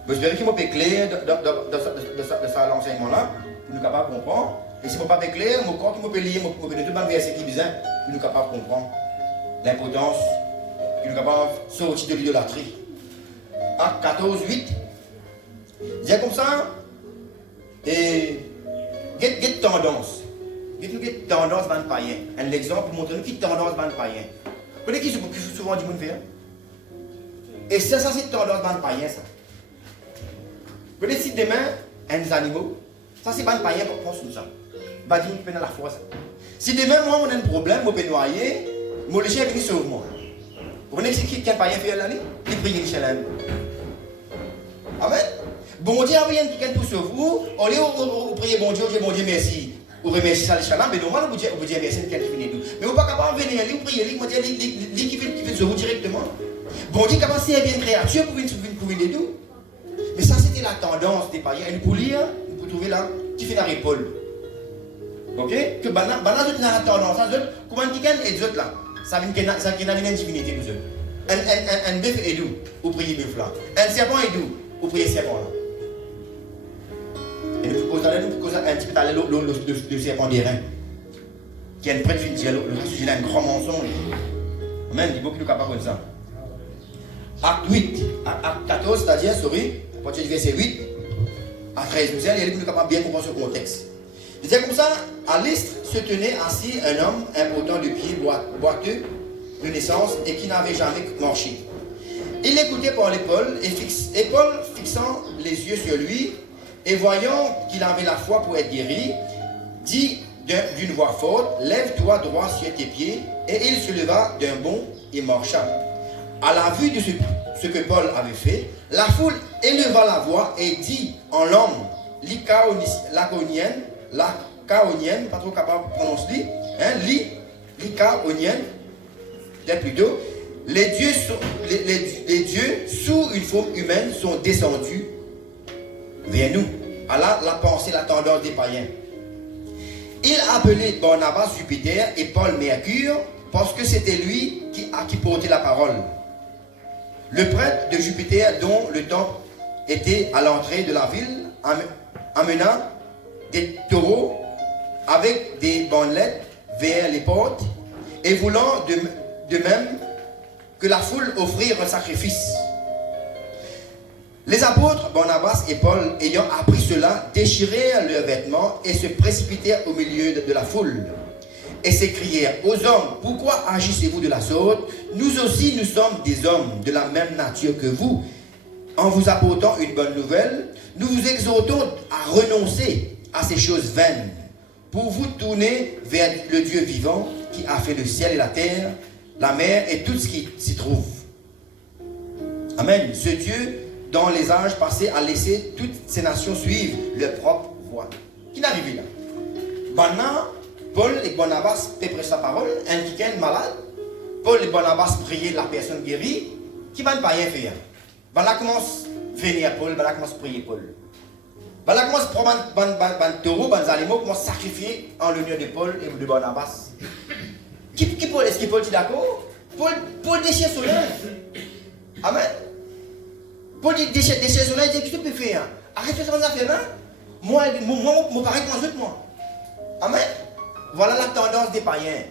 J'espère qu'il m'a fait clair de ça l'enseignement-là, pour nous capables de comprendre. Et si je ne pas clair, mon corps qui m'a fait lire, tout le verset qui disait, pour nous capables de comprendre l'importance, pour nous capables de sortir de l'idolâtrie. Acte 14, 8. Il y a comme ça, et il y a tendance. Il y a une tendance dans le païen. Un exemple pour montrer qui tendance dans le païen. Vous voyez qui souvent dit mon faire? Et ça c'est tendance dans le païen, ça. Vous voyez si demain, un animaux, ça c'est dans le païen pour penser ça. Bah, dis-moi qui peut dans la foi, ça. Si demain, moi, on a un problème, je peux noyer, mon chien vient sauver moi. Vous voyez qui a un païen fait l'année? Il prie le chien. Amen. Bon Dieu a rien qui pour sauver vous. Au lieu de prier bon Dieu merci. Vous remerciez ça les chalam, mais normalement vous dites merci quelqu'un qui vient d'où. Mais vous pas capable de venir, vous priez, vous dites qui fait sauver directement. Bon Dieu capable de servir une créature pour venir d'où. Mais ça c'était la tendance des païens. Et pour lire, vous trouvez là, qui fait la réponse. Ok? Que banana la tendance, comment quelqu'un est d'autres là. Ça vient une divinité pour eux. Un bœuf est d'où? Vous priez bœuf là. Un serpent est d'où? Vous priez serpent là. Et nous posons un petit peu d'aller le serpent des reins. Qui est un prêtre fin il a un grand mensonge. Amen, il y a beaucoup de capables comme ça. Acte 8, acte 14, c'est-à-dire, à partir du verset 8 à 13, il y a beaucoup de capables bien comprendre ce contexte. Il disait comme ça, à l'Istre se tenait assis un homme impotent de pied boiteux de naissance et qui n'avait jamais marché. Il écoutait parler Paul et Paul fixant les yeux sur lui et voyant qu'il avait la foi pour être guéri, dit d'une voix forte, lève-toi droit sur tes pieds, et il se leva d'un bond et marcha. À la vue de ce que Paul avait fait, la foule éleva la voix et dit en langue lycaonienne, pas trop capable de prononcer, lycaonienne, plutôt, les dieux sous une forme humaine sont descendus vers nous. Alors la pensée, la tendance des païens. Il appelait Barnabas Jupiter et Paul Mercure parce que c'était lui qui portait la parole. Le prêtre de Jupiter, dont le temple était à l'entrée de la ville, amena des taureaux avec des bandelettes vers les portes et voulant de même que la foule offrir un sacrifice. Les apôtres Barnabas et Paul, ayant appris cela, déchirèrent leurs vêtements et se précipitèrent au milieu de la foule. Et s'écrièrent aux hommes, pourquoi agissez-vous de la sorte? Nous aussi nous sommes des hommes de la même nature que vous. En vous apportant une bonne nouvelle, nous vous exhortons à renoncer à ces choses vaines, pour vous tourner vers le Dieu vivant qui a fait le ciel et la terre, la mer et tout ce qui s'y trouve. Amen. Ce Dieu, dans les âges passés, a laissé toutes ces nations suivre leur propre voie. Qui n'est arrivé là? Maintenant, Paul et Barnabas prêchaient sa parole, un qui est malade. Paul et Barnabas priaient la personne guérie. Qui va ne pas rien faire? Voilà commence à venir Paul, voilà commence à prier Paul. Voilà commence à prendre un taureau, des animaux, commence à sacrifier en l'honneur de Paul et de Barnabas. Est-ce que Paul est d'accord? Paul déchire son linge. Amen. Paul déchire son linge, il dit, qu'est-ce que tu peux faire? Arrête de faire ça affaire là. Moi, pareil que moi. Amen. Voilà la tendance des païens.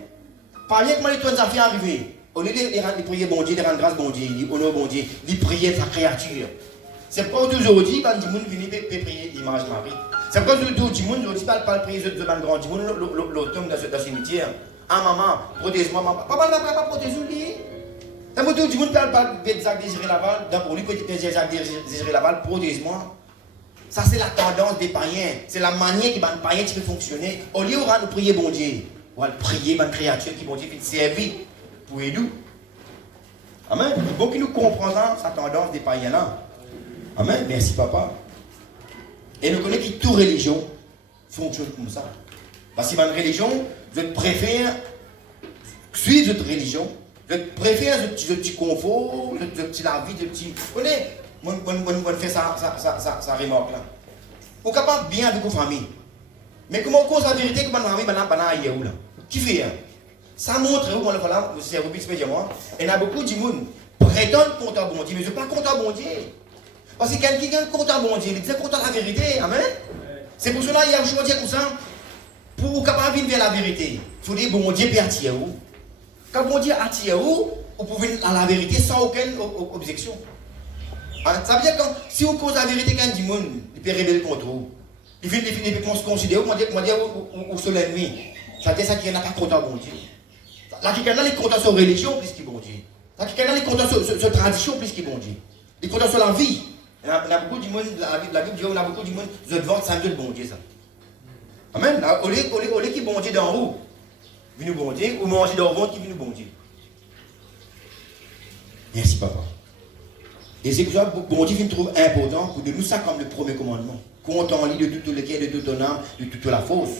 Païens, comment les trois affaires arrivées? Au lieu de prier bon Dieu, de rendre grâce bon Dieu, de honorer bon Dieu, de prier sa créature. C'est pas aujourd'hui, quand les gens viennent prier l'image Marie. C'est pas aujourd'hui, les gens aujourd'hui parlent prier de grand Dieu, l'automne dans le cimetière. Ah maman, protège-moi, maman. Papa n'a pas protégé lui. C'est pas aujourd'hui, les gens parlent de Jacques Désiré Laval, pour lui, Jacques Désiré Laval, protège-moi. Ça, c'est la tendance des païens. C'est la manière que les païens peuvent fonctionner. Au lieu de prier bon Dieu, on va prier les créatures qui vont Dieu servir pour nous. Amen. Il faut que nous comprenions sa tendance des païens là. Amen. Merci papa. Et nous connaissons que toute religion fonctionne comme ça. Parce que dans une religion, je préfère suivre cette religion. Je préfère ce petit confort, la vie de petit. Vous connaissez? On fait ça remarque là. Vous êtes capable bien avec vos familles. Mais comment cause la vérité que ma famille est où là? Qui fait? Ça montre où on le voilà, c'est Rubis Médiamon. Il y a beaucoup de monde prétendent content bon Dieu, mais je ne suis pas content bon Dieu. Parce que quelqu'un qui est content bon Dieu, il est content de la vérité. Amen. C'est pour cela qu'il y a un choix comme ça. Pour capable de vivre la vérité, il faut dire bon Dieu peut attirer vous. Quand bon Dieu attire vous pouvez à la vérité sans aucune objection. Ça veut dire que si vous cause la vérité quand du monde, il peut révéler contre vous. Il peut se considérer ou sur l'ennemi. Ça veut dire qu'il n'a pas content bon Dieu. Là, qui est content sur la religion plus qu'il bon Dieu. Là, qui est content sur la tradition plus qu'il bon Dieu. Il est content sur la vie. Il y a beaucoup de monde, la Bible dit, on a beaucoup de monde, je devant ça de bon Dieu ça. Amen. Au lieu qui bon Dieu d'en haut, venu bon Dieu, ou manger dans le ventre qui vient bon Dieu. Merci papa. Et c'est pour ça que bon Dieu trouve important pour de nous ça comme le premier commandement. Compte en lit de tout le cœur, de toute ton âme, de toute la force.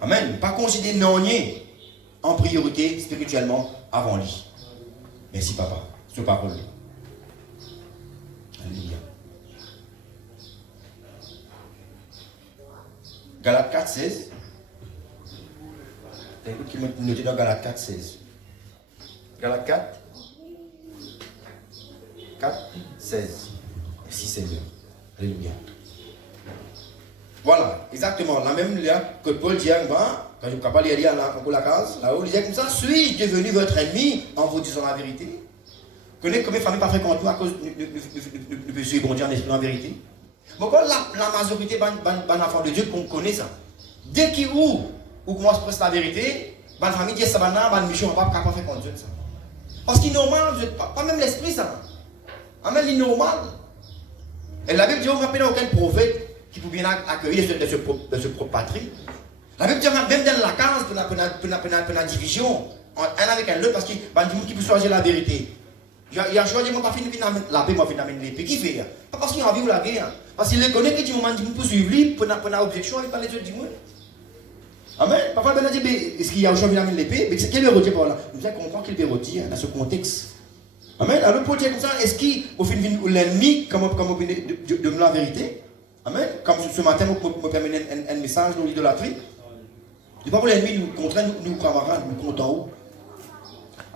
Amen. Pas considérer non en priorité spirituellement avant lui. Merci papa. Ce parole. Alléluia. Galates 4, 16. Écoute qui m'a noté dans Galates 4, 16. Galates 4, 16. Merci Seigneur. Alléluia. Voilà, exactement. La même là que Paul dit, quand je ne peux pas lire encore la case, là-haut, il disait comme ça, suis-je devenu votre ennemi en vous disant la vérité? Connaissez combien de familles pas fréquentes à cause de monsieur bon Dieu en esprit en vérité? Pourquoi la majorité des enfants de Dieu qu'on connaît ça? Dès qu'ils commencent à prêcher la vérité, la famille dit ça va le mission va pas capable faire contre Dieu ça. Parce qu'il est normal, pas même l'esprit ça. Même il est normal. Et la Bible dit on n'a aucun prophète qui peut bien accueillir de ce propre patrie. La Bible dit même dans la case pour la division un avec un autre parce qu'il y a des gens qui peuvent choisir la vérité. Il y a choisi, moi, pas fini la paix, moi, finalement, l'épée. Qui fait? Pas parce qu'il a envie de la guerre. Parce qu'il connaît que du moment où il peut suivre lui, pour une objection, il parle les autres du monde. Amen. Parfois, il dit, est-ce qu'il y a choisi finalement l'épée? Mais c'est quel est par là? Nous avons compris qu'il est redit dans ce contexte. Amen. Alors, pour dire comme ça, est-ce qu'il, au fin de l'ennemi, comme de la vérité? Amen. Comme ce matin, je permets un message dans l'idolâtrie. Il n'est pas pour l'ennemi nous contraindre, nous camarades, nous comptons où?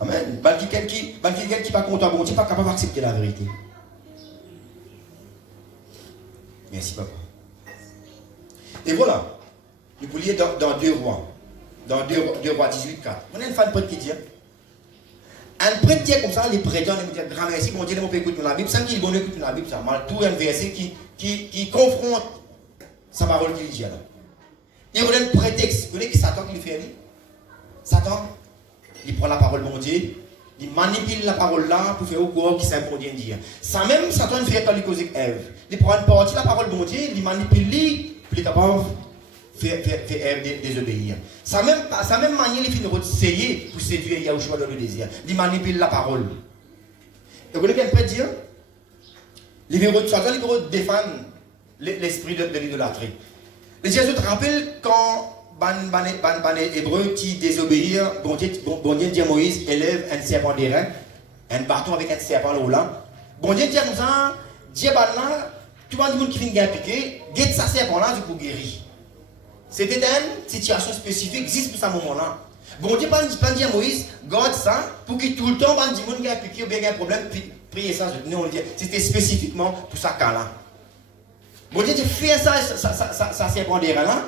Amen. Quelqu'un qui n'est pas content, bon Dieu, pas capable d'accepter la vérité. Merci, papa. Et voilà. Nous pouvons lire dans 2 Rois. Dans 2 Rois 18, 4. On a une femme prêtre qui dit. Un prêtre dit comme ça, les prêteurs, ils disent grand merci, bon Dieu, on peut écouter la Bible. Sans qu'il bon écoute la Bible, ça mal tout un verset qui confronte sa parole qu'il dit. Il y a un prétexte. Vous voyez que Satan qui le fait? Satan. Il prend la parole de Dieu, il manipule la parole là pour faire au corps qui s'est bon Dieu dire. Ça même, Satan fait quand il cause avec Ève. Il prend une partie de la parole de Dieu, il manipule, puis il est capable de faire Ève désobéir. Ça même manière, il finit de essayer pour séduire Yahushua dans le désir. Il manipule la parole. Et vous voyez qu'elle peut dire, Satan il défendre l'esprit de l'idolâtrie. Les Jésus te rappelle quand les Hébreux qui désobéirent, bon Dieu dit à Moïse, élève un serpent d'airain, un bâton avec un serpent là. Bon Dieu dit comme ça, Dieu là, tout le monde qui vient piquer, guette sa serpent là, du coup guéri. C'était une situation spécifique, juste pour ce moment-là. Bon Dieu pas dit à Moïse, garde ça, pour que tout le temps, quand du monde qui a piqué ou bien un problème, priez ça. Non, c'était spécifiquement pour ce cas-là. Bon Dieu dit, fais ça serpent d'airain là,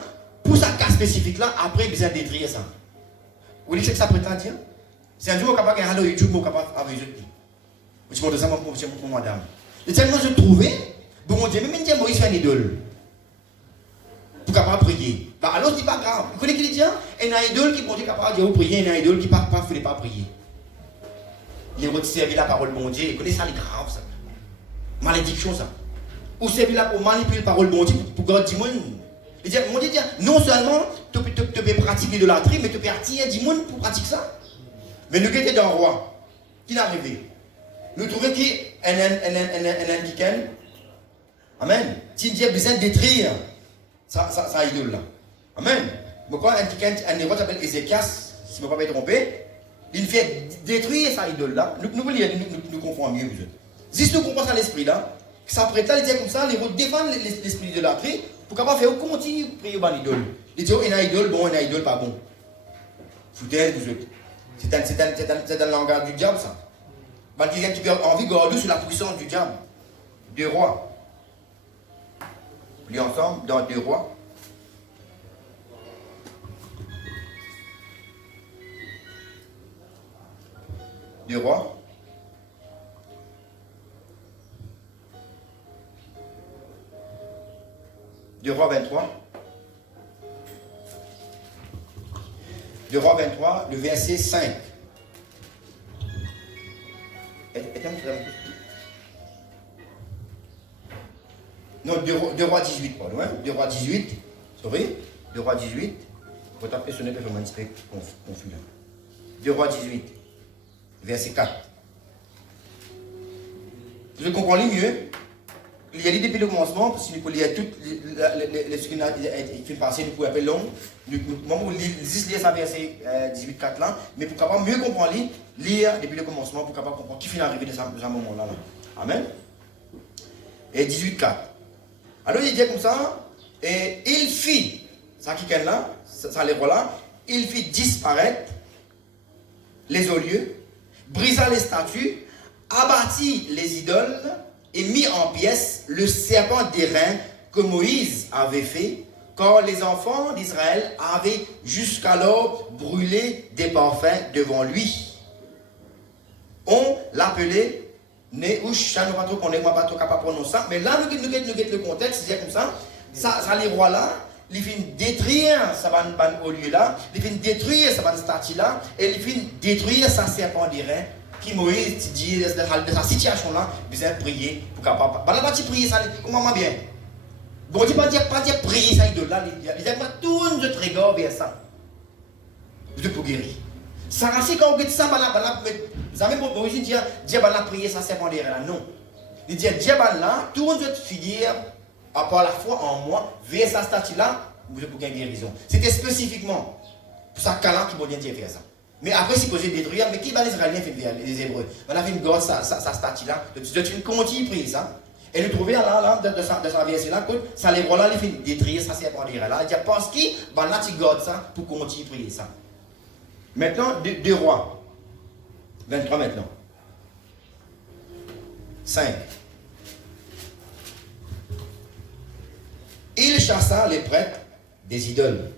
pour ce cas spécifique là, après, il a détruire ça. Vous voyez ce que ça prétend dire? C'est un jour capable de regarder YouTube, je suis capable avec eux. Je montre ça pour madame. Et tellement je trouvais, bon Dieu, même Dieu Moïse fait une idole. Pour capable prier. Bah, alors, c'est pas grave. Vous connaissez qui dit? Il y a une idole qui est capable de prier, il y a une idole qui ne fait pas prier. Il est servi la parole de mon Dieu. Vous connaissez ça, c'est grave ça. Malédiction ça. Ou servir là pour manipuler la parole de mon Dieu pour garder du monde. Il dit, mon Dieu dit, non seulement tu peux pratiquer de l'idolâtrie, mais tu peux attirer du monde pour pratiquer ça. Mais nous qui étions dans le roi, qui est arrivé? Nous trouvons qu'il y a un indiquant. Amen. Si Dieu a besoin de détruire ça idole là. Amen. Pourquoi un héros s'appelle Ézéchias, si je ne me pas tromper, il fait détruire ça idole là. Nous confondons mieux. Si nous comprenons ça l'esprit là, ça prétend dire comme ça, les héros défendent l'esprit de l'idolâtrie. Pour capable faire continue prier par l'idole. Il dit, il y a une idole, bon, il y a une idole, pas bon. Foutez, vous autres. C'est un langage du diable, ça. Pas quelqu'un qui a envie de garder sur la puissance du diable. 2 Rois. Lis ensemble dans 2 Rois. Deux Rois. Deux Rois 23. 2 Rois 23, le verset 5. Non, 2 Rois 18, pardon. 2 Rois 18. Sorry. 2 Rois 18. Vous tapez sur le performance confus. 2 Rois 18, verset 4. Vous comprenez mieux. Il y a dit depuis le commencement, parce que nous pouvons lire toutes les ce qui fait passer, nous pouvons appeler long. Nous pouvons lire ça verset 18, 4 là, mais pour capable mieux comprendre, lire depuis le commencement, pour capable comprendre qui finit arrivé de ce moment-là. Amen. Et 18, 4. Alors il dit comme ça, et il fit, ça qui est là, ça les voilà, il fit disparaître les hauts lieux, brisa les statues, abattit les idoles, et mit en pièces le serpent d'airain que Moïse avait fait, car les enfants d'Israël avaient jusqu'alors brûlé des parfums devant lui. On l'appelait Néouch, je ne sais pas trop qu'on est pas trop capable de prononcer ça, mais là nous avons le contexte, c'est comme ça, ça les rois là, ils viennent détruire ça au lieu là, ils viennent détruire ça statue là, et ils viennent détruire sa serpent d'airain. Qui Moïse dit de sa situation là, besoin de prier pour capable. Bah là, tu prier ça, comment bien? Bon, tu pas dire prier ça de là, il dit pas tourne de trégor vers ça. De pour guérir. Ça racine quand on dit ça, bah là, vous avez pour Moïse dire bah là prier ça c'est derrière là, non. Il dit bah là, tourne de figure à part la foi en moi vers sa statue là, vous pour gagner guérison. C'était spécifiquement pour ça qu'Allah qui peut bien faire ça. Mais après, si vous détruire, mais qui va les Israéliens faire les Hébreux? On a fait une gosse, sa statue là, de une continue prise ça. Et le trouver là, de sa verset là, ça les voilà, les fait détruire, ça c'est pour dire là. Il dit, parce qu'il, ben là, tu gardes ça pour continuer prier ça. Maintenant, 2 Rois. 23 maintenant. 5. Il chassa les prêtres des idoles,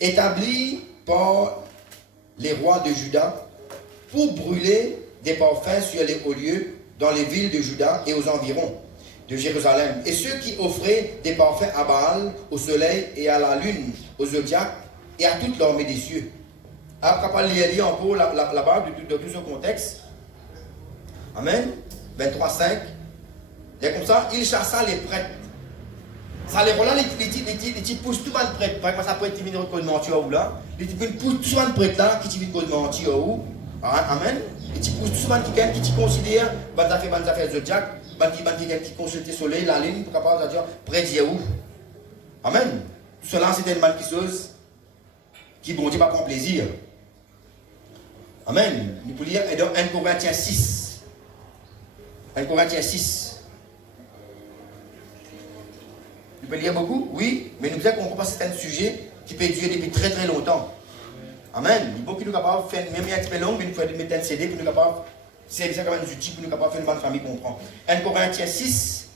établis par les rois de Juda, pour brûler des parfums sur les hauts lieux dans les villes de Juda et aux environs de Jérusalem. Et ceux qui offraient des parfums à Baal, au soleil et à la lune, au zodiaque et à toute l'armée des cieux. Après, il y a encore là-bas de tout ce contexte. Amen. 23, 5. Et comme ça, il chassa les prêtres. Ça les voilà, les poussent tout le monde prêtre. Par exemple, ça peut être timide de mentir ou là. Les poussent tout le monde prêtre là, qui timide de mentir ou. Amen. Les poussent tout le monde qui considère, ça fait zodiac, qui consulte le soleil, la ligne, pour capable de dire, prêtre où. Amen. Tout cela, c'est une bonne chose qui, bon Dieu, va prendre plaisir. Amen. Nous pouvons lire dans 1 Corinthiens 6. 1 Corinthiens 6. Vous pouvez lire beaucoup, oui, mais nous devons comprendre que c'est un sujet qui peut durer depuis très très longtemps. Amen. Il y a beaucoup qui sont capables de faire même un petit peu long, mais nous pouvons mettre un CD pour nous capables de servir comme un outil pour nous capables de faire une bonne famille comprendre. 1 Corinthiens 6,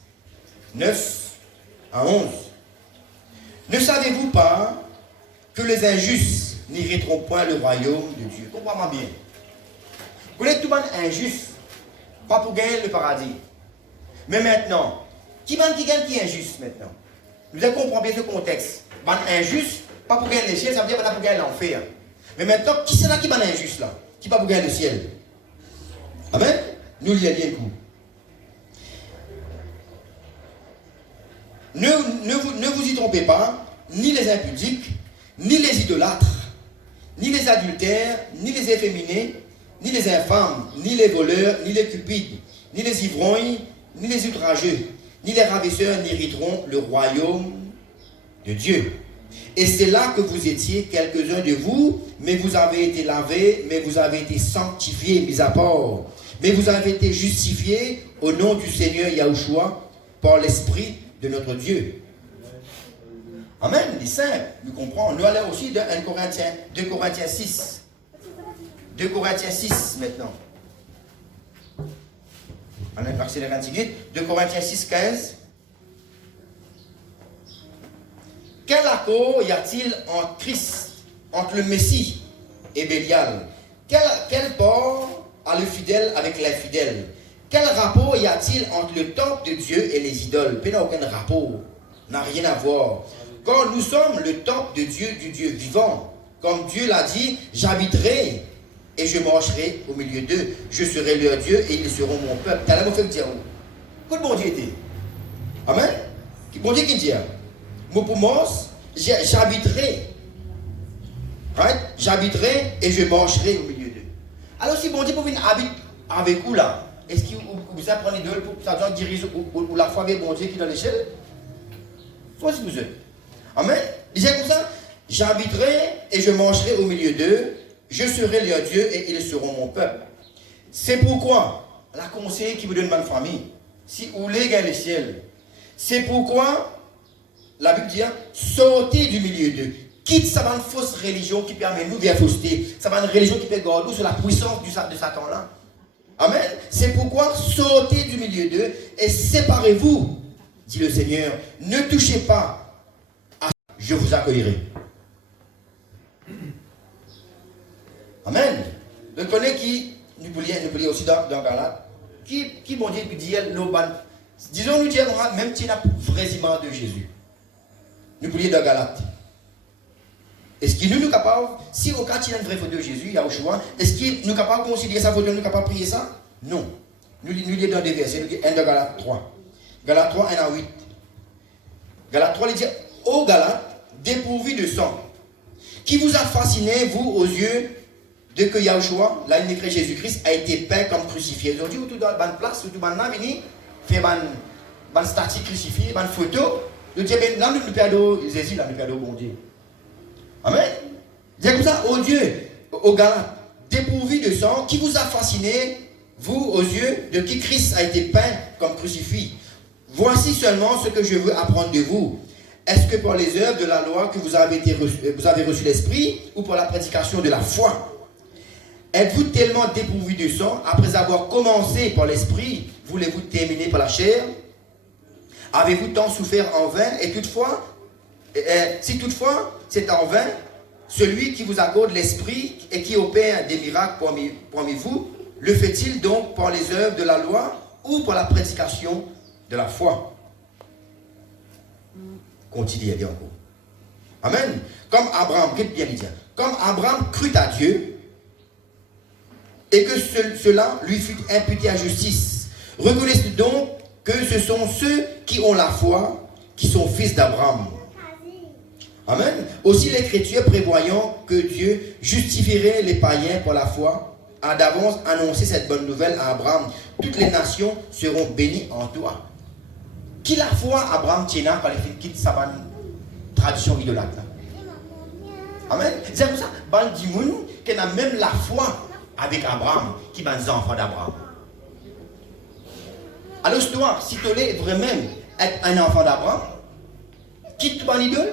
9 à 11. Ne savez-vous pas que les injustes n'hériteront point le royaume de Dieu? Comprends-moi bien. Vous êtes tout le monde injuste, pas pour gagner le paradis. Mais maintenant, qui gagne qui est injuste maintenant? Nous devons comprendre bien ce contexte. Ban injuste, pas pour gagner le ciel, ça veut dire pas pour gagner l'enfer. Mais maintenant, qui c'est là qui est injuste là? Qui pas pour gagner le ciel? Amen? Nous lions bien le coup. Ne vous y trompez pas, ni les impudiques, ni les idolâtres, ni les adultères, ni les efféminés, ni les infâmes, ni les voleurs, ni les cupides, ni les ivrognes, ni les outrageux, ni les ravisseurs n'hériteront le royaume de Dieu. Et c'est là que vous étiez quelques-uns de vous, mais vous avez été lavés, mais vous avez été sanctifiés, mis à part. Mais vous avez été justifiés au nom du Seigneur Yahushua par l'Esprit de notre Dieu. Amen, c'est simple, nous comprenons. Nous allons aussi dans 2 Corinthiens 6. 2 Corinthiens 6 maintenant. On va accélérer un petit peu. 2 Corinthiens 6, 15. Quel accord y a-t-il entre Christ, entre le Messie et Bélial? Quel port a le fidèle avec l'infidèle? Quel rapport y a-t-il entre le temple de Dieu et les idoles? Il n'y a aucun rapport, n'a rien à voir. Quand nous sommes le temple de Dieu, du Dieu vivant, comme Dieu l'a dit, j'habiterai et je marcherai au milieu d'eux. Je serai leur Dieu et ils seront mon peuple. T'as l'air fait dire où? Que bon Dieu était? Amen? Bon Dieu qui dit? Moi pour moi, j'habiterai. Right? J'habiterai et je marcherai au milieu d'eux. Alors si bon Dieu pour venir habiter avec vous là, est-ce que vous apprenez d'eux pour ça doit diriger ou la foi avec bon Dieu qui est dans l'échelle? Soit si vous êtes. Amen. Il dit comme ça, j'habiterai et je marcherai au milieu d'eux, je serai leur Dieu et ils seront mon peuple. C'est pourquoi la conseiller qui vous donne bonne famille, si vous voulez gagner le ciel, c'est pourquoi la Bible dit, sortez du milieu d'eux. Quitte ça va une fausse religion qui permet nous vers fausseté. Ça va une religion qui peut garder sur la puissance de Satan là. Amen. C'est pourquoi sortez du milieu d'eux et séparez-vous, dit le Seigneur. Ne touchez pas à je vous accueillerai. Amen. Le connaît qui nous voulons aussi dans Galate, qui m'ont dit disons nous dire même si la vraie image de Jésus. Nous voulons dans Galate. Est-ce qu'il nous capable, si au cas où il y a une vraie photo de Jésus, il y a au choix, est-ce qu'il nous capable de considérer sa photo, nous capable de prier ça? Non. Nous lisons dans des versets, nous lisons 1 de Galate 3. Galate 3, 1 à 8. Galate 3, il dit, ô Galate, dépourvu de sang, qui vous a fasciné, vous, aux yeux de que Yahushua, là il écrit Jésus-Christ, a été peint comme crucifié. Aujourd'hui, où tout dans la place, où tout dans la vini, fait une statue crucifiée, une photo, nous disons, là nous perdons Jésus, là nous perdons bon Dieu. Amen. C'est comme ça, ô Dieu, aux Galates, dépourvu de sang, qui vous a fasciné, vous, aux yeux de qui Christ a été peint comme crucifix. Voici seulement ce que je veux apprendre de vous. Est-ce que par les œuvres de la loi que vous avez reçu l'Esprit ou par la prédication de la foi? Êtes-vous tellement dépourvu de sang, après avoir commencé par l'Esprit, voulez-vous terminer par la chair? Avez-vous tant souffert en vain et toutefois, si toutefois c'est en vain, celui qui vous accorde l'Esprit et qui opère des miracles parmi vous, le fait-il donc par les œuvres de la loi ou par la prédication de la foi? Continuez à dire encore. Amen. Comme Abraham, bien dit, comme Abraham crut à Dieu et que cela lui fut imputé à justice. Reconnaissez donc que ce sont ceux qui ont la foi qui sont fils d'Abraham. Amen. Aussi l'Écriture prévoyant que Dieu justifierait les païens par la foi, a d'avance annoncé cette bonne nouvelle à Abraham. Toutes les nations seront bénies en toi. Qui la foi Abraham tient quand il quitte sa tradition idolâtre. Amen. C'est comme ça, ban di moun qui a même la foi avec Abraham, qui est un enfant d'Abraham. Alors toi, si tu es vraiment être un enfant d'Abraham, quitte ton idole,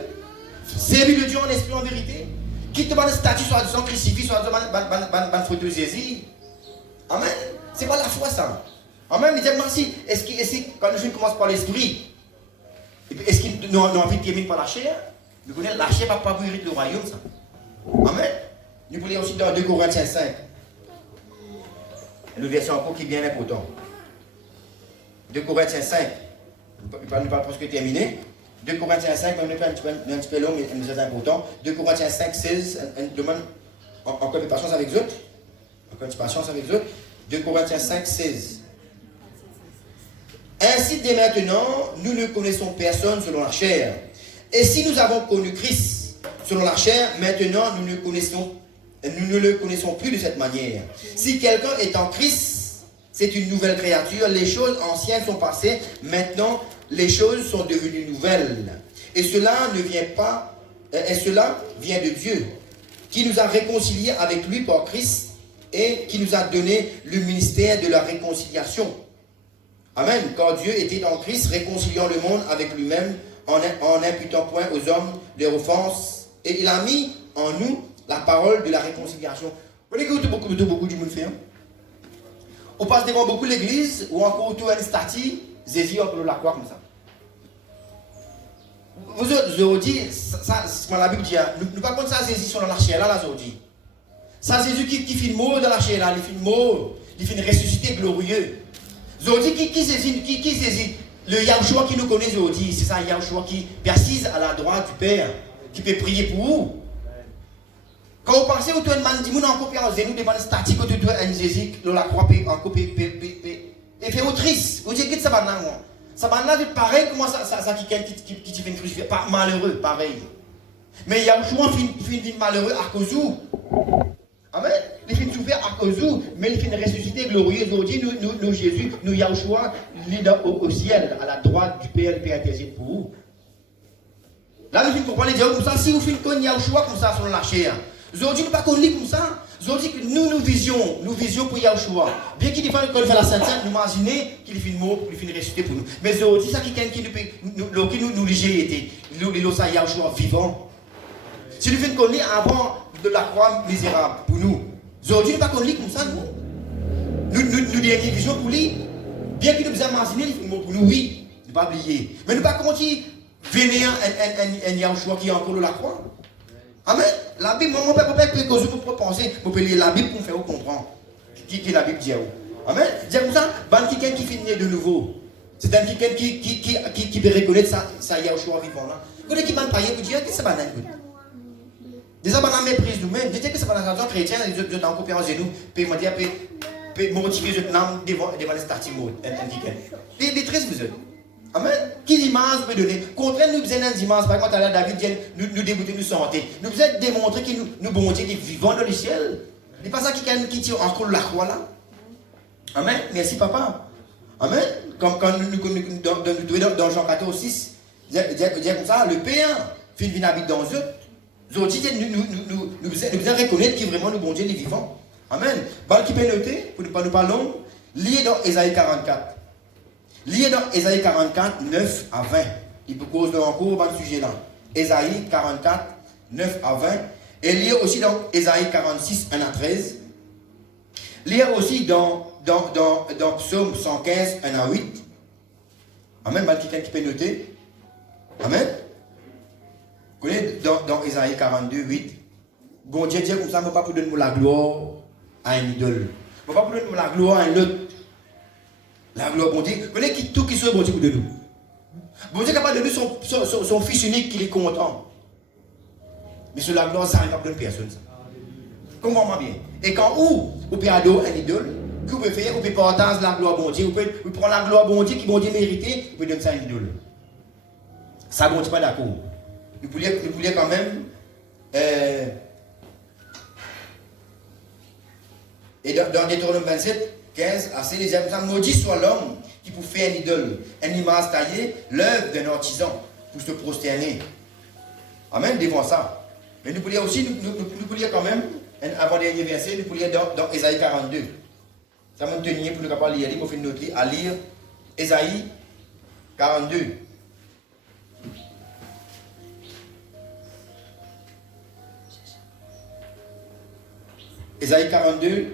servir le Dieu en esprit en vérité, quitte ton statut soit disant crucifix, soit disant photo de Jésus. Amen. C'est pas la foi ça. Amen. Il dit merci. Est-ce que quand je commence par l'esprit, est-ce qu'il nous a envie de terminer par la chair? Nous connaissons la chair pas pour hériter le royaume ça. Amen. Nous voulons aussi dans 2 Corinthiens 5. Une version encore qui est bien important. 2 Corinthiens 5. Nous parlons presque terminé. 2 Corinthiens 5, on est un petit peu long, mais c'est important. 2 Corinthiens 5, 16, on demande encore un peu de patience avec eux. Encore un peu de patience avec eux. 2 Corinthiens 5, 16. Ainsi, dès maintenant, nous ne connaissons personne selon la chair. Et si nous avons connu Christ selon la chair, maintenant nous ne le connaissons plus de cette manière. Si quelqu'un est en Christ, c'est une nouvelle créature. Les choses anciennes sont passées. Maintenant, les choses sont devenues nouvelles. Et cela vient de Dieu, qui nous a réconciliés avec lui par Christ et qui nous a donné le ministère de la réconciliation. Amen. Car Dieu était en Christ, réconciliant le monde avec lui-même, en n'imputant point aux hommes leurs offenses. Et il a mis en nous la parole de la réconciliation. Vous voyez que beaucoup du monde fait. on passe devant beaucoup l'église, ou encore autour d'une statue, Jésus entre la croix comme ça. Vous aujourd'hui, ça, c'est ce la Bible dit, nous pas contre ça, Jésus sur la chair là, aujourd'hui. Ça, Jésus qui fait mort dans la chair là, il fait mort, il fait ressuscité glorieux. Aujourd'hui, qui Jésus, le Yahushua qui nous connaît aujourd'hui, c'est ça, Yahushua qui est assis à la droite du Père, qui peut prier pour vous. Quand vous pensez au toit de man, dis-moi encore puis en zénou devant une statue que tu dois un Jésus, la croix en copie, et fait triste. Vous dites que ça va là, moi. Ça va là, pareil, comment ça qui fait une crucifixion, malheureux, pareil. Mais Yahushua fait malheureux à cause où. Amen. Il fait souffrir à cause où, mais il fait une ressuscité glorieuse. Aujourd'hui, nous Jésus, nous Yahushua, au ciel, à la droite du Père, le Père intercède pour vous. Là, nous comprenons les dialogues comme ça. Si vous faites comme Yahushua comme ça sur la chair, aujourd'hui, nous ne pas comme ça. Aujourd'hui, nous visions pour Yahushua. Bien qu'il défende quand il fait la Sainte-Sainte, nous imaginons qu'il fait une mort, qu'il fait une ressuscité pour nous. Mais aujourd'hui, ça qui nous léger était, nous ça Yahushua vivant. Si nous faisons connaître avant de la croix misérable pour nous, aujourd'hui, nous ne pas comme ça, nous. Nous avons une vision pour lui. Bien qu'il nous imaginer, il fait une mort pour nous, oui, ne pas oublier. Mais nous ne pas continuer venir un Yahushua qui est encore de la croix. Amen. La Bible, moi, je ne peux pas penser, je peux lire la Bible pour me faire comprendre. Qui la Bible dit. Amen. C'est comme ça, quelqu'un qui finit de nouveau. C'est un quelqu'un qui peut reconnaître ça Yahushua vivant là. Vous qui m'a parlé pour dire que c'est banal. Déjà, on a méprise nous-mêmes. Je dis que c'est pas la raison chrétienne, je dois couper en genou, puis me dire, puis motiver je n'aime devant les statues mode. Des tristes vous êtes. Amen. Qui l'image peut donner? Contraire, nous faisons un dimanche, par exemple, à David vient nous débuter, nous santé. Nous faisons démontrer que nous bon Dieu, des vivants dans le ciel. C'est pas ça qui tire encore la croix là. Amen. Merci papa. Amen. Comme quand nous dans Jean 14, 6, dire comme ça, le Père fait une habite dans eux. Aujourd'hui, nous devons reconnaître que vraiment nous bon Dieu, les vivants. Amen. Bal qui peut noter, pour ne pas nous parler, lié dans Ésaïe 44. Lié dans Ésaïe 44, 9 à 20. Il peut causer encore dans ce sujet-là. Ésaïe 44, 9 à 20. Et lié aussi dans Ésaïe 46, 1 à 13. Lié aussi dans Psaume 115, 1 à 8. Amen. Quelqu'un qui peut noter. Amen. Vous connaissez dans Ésaïe 42, 8. Bon Dieu dit comme ça, je ne vais pas pour donner la gloire à un idole. Je ne vais pas pour donner la gloire à un autre. La gloire, bon Dieu. Vous connaissez tout qui soit bon Dieu pour de nous. Bon Dieu est capable de donner son fils unique qui est content. Mais sur la gloire, ça n'arrive pas pour une personne. Comprends-moi bien. Et quand vous pouvez adorer un idole, que vous pouvez faire, vous pouvez partager la gloire bon Dieu, vous pouvez prendre la gloire bon Dieu qui bon Dieu mérité, vous pouvez donner ça à un idole. Ça, bon Dieu pas d'accord. Nous pouvions quand même. Et dans Deutéronome 27, 15, assez les hommes, maudit soit l'homme qui pour faire une idole, un image taillée, l'œuvre d'un artisan, pour se prosterner. Amen, devant ça. Mais nous pouvions aussi, nous pouvions quand même, avant-dernier verset, nous pouvions dans Ésaïe 42. Ça m'a tenu pour nous capables de lire, il m'a fait une note à lire Ésaïe 42. Ésaïe 42.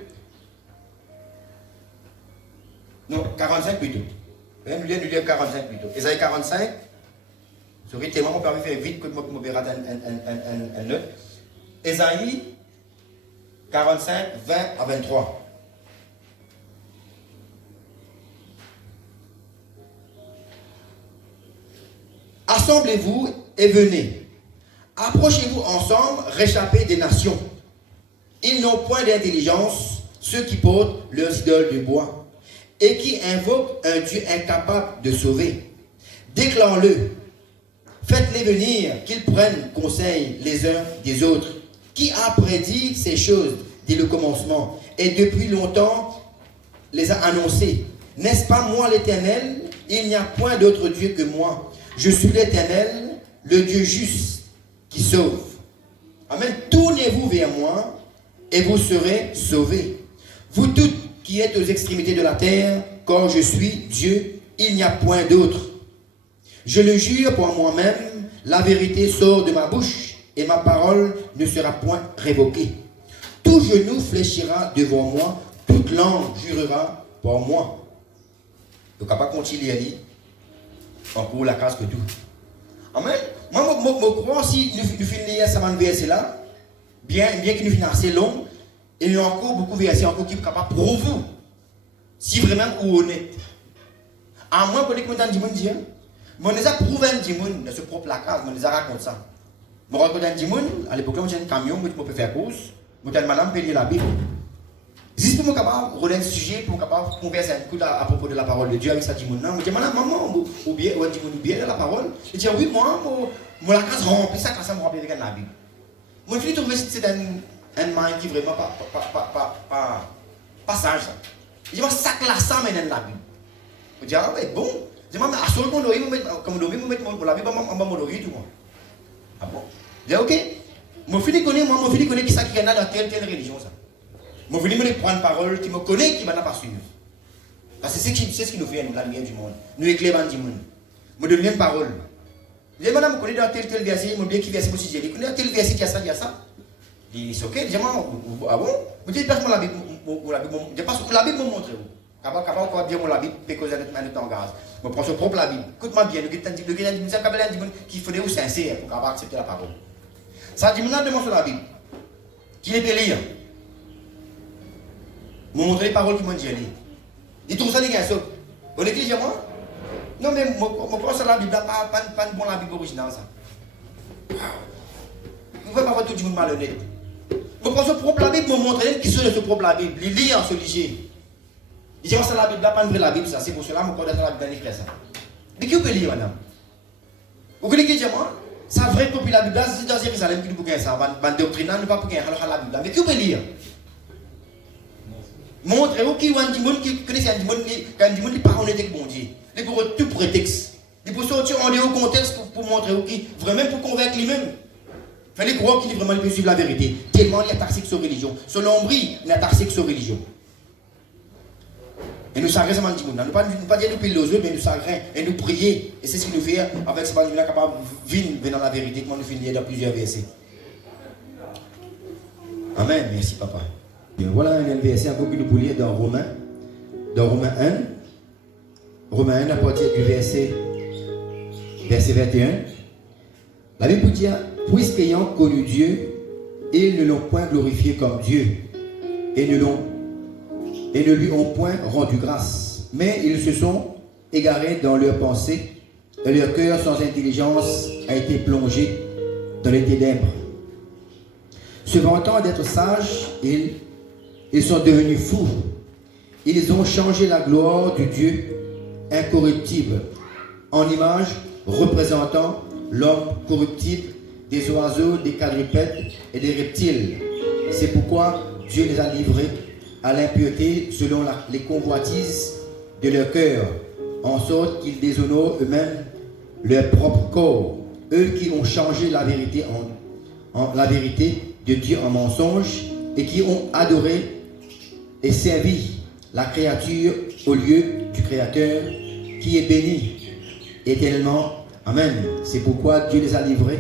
Non, 45 plutôt. Nous lire 45 plutôt. Ésaïe 45. Ce rythme, on peut faire vite que je me verrai un autre. Ésaïe 45, 20 à 23. Assemblez-vous et venez. Approchez-vous ensemble, réchappez des nations. Ils n'ont point d'intelligence, ceux qui portent leurs idoles de bois, et qui invoquent un Dieu incapable de sauver. Déclare-le. Faites-les venir, qu'ils prennent conseil les uns des autres. Qui a prédit ces choses dès le commencement, et depuis longtemps les a annoncées? N'est-ce pas moi l'Éternel? Il n'y a point d'autre Dieu que moi. Je suis l'Éternel, le Dieu juste, qui sauve. Amen. Tournez-vous vers moi, et vous serez sauvés. Vous toutes qui êtes aux extrémités de la terre, car je suis Dieu, il n'y a point d'autre. Je le jure pour moi-même, la vérité sort de ma bouche, et ma parole ne sera point révoquée. Tout genou fléchira devant moi, toute langue jurera pour moi. Donc, on ne peut pas continuer à lire encore la case que tout. Amen. Moi, je crois si nous finissons ce verset là, bien que nous finissons assez long, il y a encore beaucoup de versets encore qui sont capables pour vous. Si vraiment vous êtes honnête. À moins que vous ayez dit, je les ai prouvé dans ce propre case, je les ai raconté ça. Je raconte un dimanche, à l'époque, j'ai un camion, je peux faire course, je peux madame payer la Bible. Juste pour me capable de un sujet, pour me capable de converser un coup à propos de la parole de Dieu avec sa dimanche. Je dis, madame, maman, ou bien de la parole. Je dis, oui, moi, la case remplie, ça, classe remplie avec la Bible. Moi, je trouve que c'est un mind qui vraiment pas sage. Je dis, ça classe ça, mais dans la Bible. Je dis, ah ouais, bon. Je dis, mais à ce moment-là, comme je vais mettre la Bible, je vais m'odorer tout le monde. Ah bon? Je dis, ok. Je finis connaître qui ça qui est dans telle religion. Ça. Je finis me prendre parole qui me connaît, qui m'a pas suivi. Parce que c'est ce qui nous fait, nous, la lumière du monde. Nous éclairons du monde. Je donne une parole. Je dis, madame, vous connaissez dans tel verset, je dis, qui verset aussi, je connais dans tel verset qui a ça, il y a ça. Je dis, c'est ok. Je dis, ah bon? Je dis, passe-moi la Bible. Je passe la Bible, je montre. Capable quoi dire la Bible, parce que vous êtes en gaz. Je prends son propre la Bible. Écoute-moi bien, le qui faut des sincères pour capable accepter la parole. Ça dit maintenant demande sur la Bible. Qui les peut lire? Je montre les paroles qui m'ont dit. Il trouve ça les gars. On écrit chez moi? Non, mais je prends sur la Bible, pas une bonne la Bible originale. Ça. Vous ne pouvez pas voir tout le monde malhonnête. Je prends son propre la Bible, je montre qui sont de ce propre la Bible. Il lit en ce léger. Il dit, ça la Bible, pas une vraie la Bible, ça. C'est pour cela que je connais la Bible dans les frères. Mais qui vous pouvez lire, madame? Vous connaissez qui moi? Ça vrai copie la Bible, c'est dans Jérusalem qui nous peut ça. Ban doctrine, nous pas pour gagner la Bible. Mais qui vous pouvez lire? Montrez-vous qui un monde qui connaît un monde qui parle honnête avec bon Dieu. Il pour tout prétexte. Il pour sortir en dehors contexte pour montrer qui vraiment pour convaincre lui-même. Fallait croire qu'il est vraiment peut suivre la vérité. Tellement il y a taxé sur religion. Son nombril, il y a taxé sur religion. Et nous s'arrêtons à ce monde. Nous ne pas dire nous payer les mais nous s'arrêtons et nous prier. Et c'est ce qu'il nous fait avec ce monde-là capable de vivre dans la vérité, comme nous finissons dans plusieurs versets. Amen. Merci, papa. Et voilà un verset encore que nous pouvons lire dans Romains 1. Romains 1 à partir du verset 21. La Bible dit, puisqu'ayant connu Dieu, ils ne l'ont point glorifié comme Dieu et ne lui ont point rendu grâce. Mais ils se sont égarés dans leurs pensées et leur cœur sans intelligence a été plongé dans les ténèbres. Se vantant d'être sages, ils sont devenus fous. Ils ont changé la gloire du Dieu incorruptible en image représentant l'homme corruptible, des oiseaux, des quadrupèdes et des reptiles. C'est pourquoi Dieu les a livrés à l'impureté selon les convoitises de leur cœur, en sorte qu'ils déshonorent eux-mêmes leur propre corps. Eux qui ont changé la vérité la vérité de Dieu en mensonge et qui ont adoré et servi la créature au lieu du Créateur qui est béni éternellement. Amen. C'est pourquoi Dieu les a livrés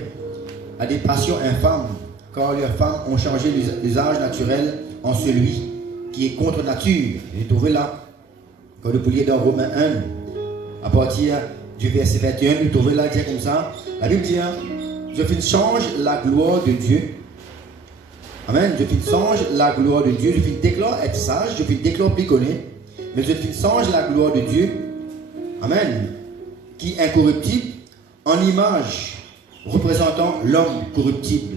à des passions infâmes, car leurs femmes ont changé l'usage naturel en celui qui est contre nature. J'ai trouvé là, quand vous pouvez dans Romains 1, à partir du verset 21, vous trouvez là, dit comme ça, la Bible dit, je fais change la gloire de Dieu. Amen. Je fais change la gloire de Dieu. Je fais déclare être sage. Je fais déclare piconner. Mais je fais change la gloire de Dieu. Amen. Qui est incorruptible en image représentant l'homme corruptible.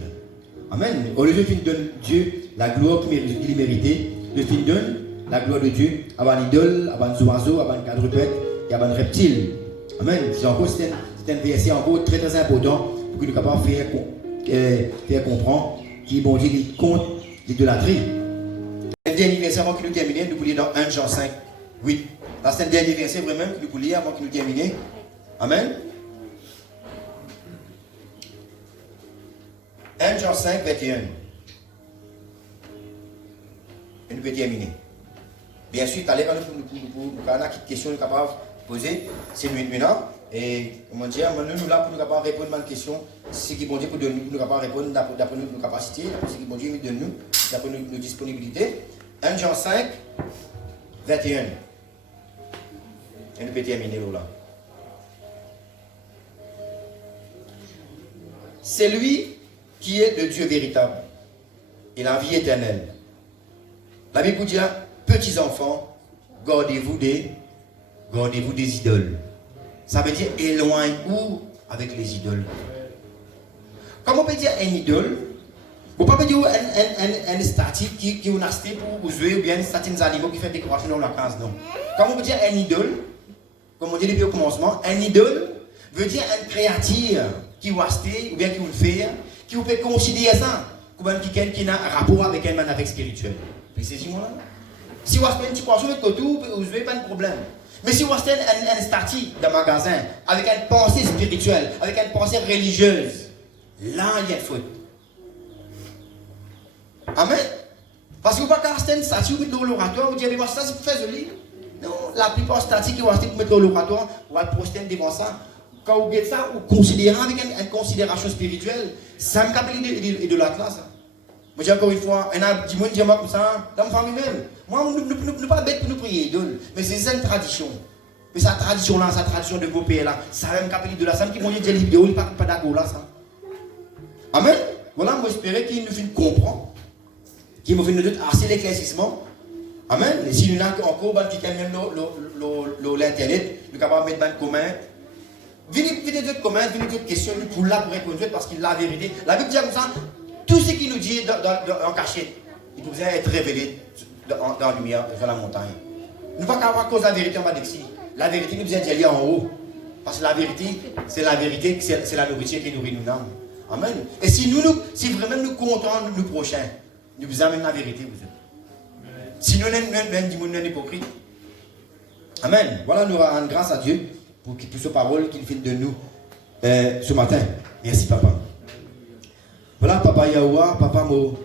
Amen. Au lieu de donner Dieu la gloire qu'il méritait, je donne la gloire de Dieu à un idole, à un oiseau, à un quadrupède et à un reptile. Amen. C'est un verset encore très très important pour que nous puissions faire comprendre qui bon Dieu contre l'idolâtrie. Le dernier verset avant que nous terminions, nous voulons dans 1 Jean 5, 8. Là, c'est un dernier verset vraiment que nous voulons avant que nous terminions. Amen. 1 Jean 5, 21. Et nous pouvons terminer. Bien sûr, tout à l'heure, nous avons une question que nous sommes capables de poser. C'est maintenant. Et comment dire, nous sommes là pour nous capables de répondre à une question. Ce qui bon Dieu pour nous, nous capables de répondre d'après nos capacités, d'après ce qui bon Dieu donne nous, d'après nos disponibilités. 1 Jean 5, 21. Et nous pouvons terminer là. C'est lui qui est le Dieu véritable et la vie éternelle. La Bible dit, petits enfants, gardez-vous des idoles. Ça veut dire éloigne-vous avec les idoles. Comment on peut dire un idole? On ne peut pas dire un statue qui est acheté pour jouer ou bien une statue d'animaux qui fait décoration dans la case, non. Comment on peut dire un idole? Comme on dit depuis au commencement, un idole veut dire une créature qui est achetée ou bien qui est fait, qui peut considérer ça comme quelqu'un qui a un rapport avec un man avec spirituel. Vous saisissez-moi là? Si vous achetez un petit poisson de côté, vous n'avez pas de problème. Mais si vous achetez un statut dans le magasin avec une pensée spirituelle, avec une pensée religieuse, là il y a une faute. Amen. Parce que vous ne pouvez pas acheter un statut ou mettre dans l'oratoire, vous dites, mais ça c'est fait joli. Non, la plupart des statues qui vont acheter pour mettre dans l'oratoire, on va le proster devant ça. Quand vous mettez ça, vous considérez avec une considération spirituelle, ça me rappelle l'idolâtre là, ça. Moi, j'ai encore une fois, un a dit, moi, je dis comme ça, dans ma famille même. Moi, nous ne sommes pas bêtes pour nous prier, idole. Mais c'est une tradition. Mais sa tradition là, sa tradition de vos pays là, ça va me rappeler de la ça qui m'ont dit, il n'est pas d'accord là, ça. Amen. Voilà, moi, j'espérais qu'il nous fait comprendre, qu'il nous fait assez l'éclaircissement. Amen. Et si nous avons encore qui même l'internet, nous sommes capables de mettre dans commun. Venez d'autres commentaires, venez d'autres questions, nous pour là pour répondre parce qu'il a la vérité. La Bible dit comme ça, tout ce qu'il nous dit en cachette, il peut être révélé dans la lumière, dans la montagne. Nous ne pouvons pas avoir cause de la vérité en bas d'ici. La vérité nous dit d'aller en haut. Parce que la vérité, c'est la nourriture qui nourrit nos âmes. Amen. Et si vraiment nous comptons nous prochains, nous vous amenons la vérité. Si nous sommes des hypocrites. Amen. Voilà, nous rendons grâce à Dieu pour ces paroles qu'il fait de nous ce matin. Merci, papa. Voilà, papa Yahweh, papa mon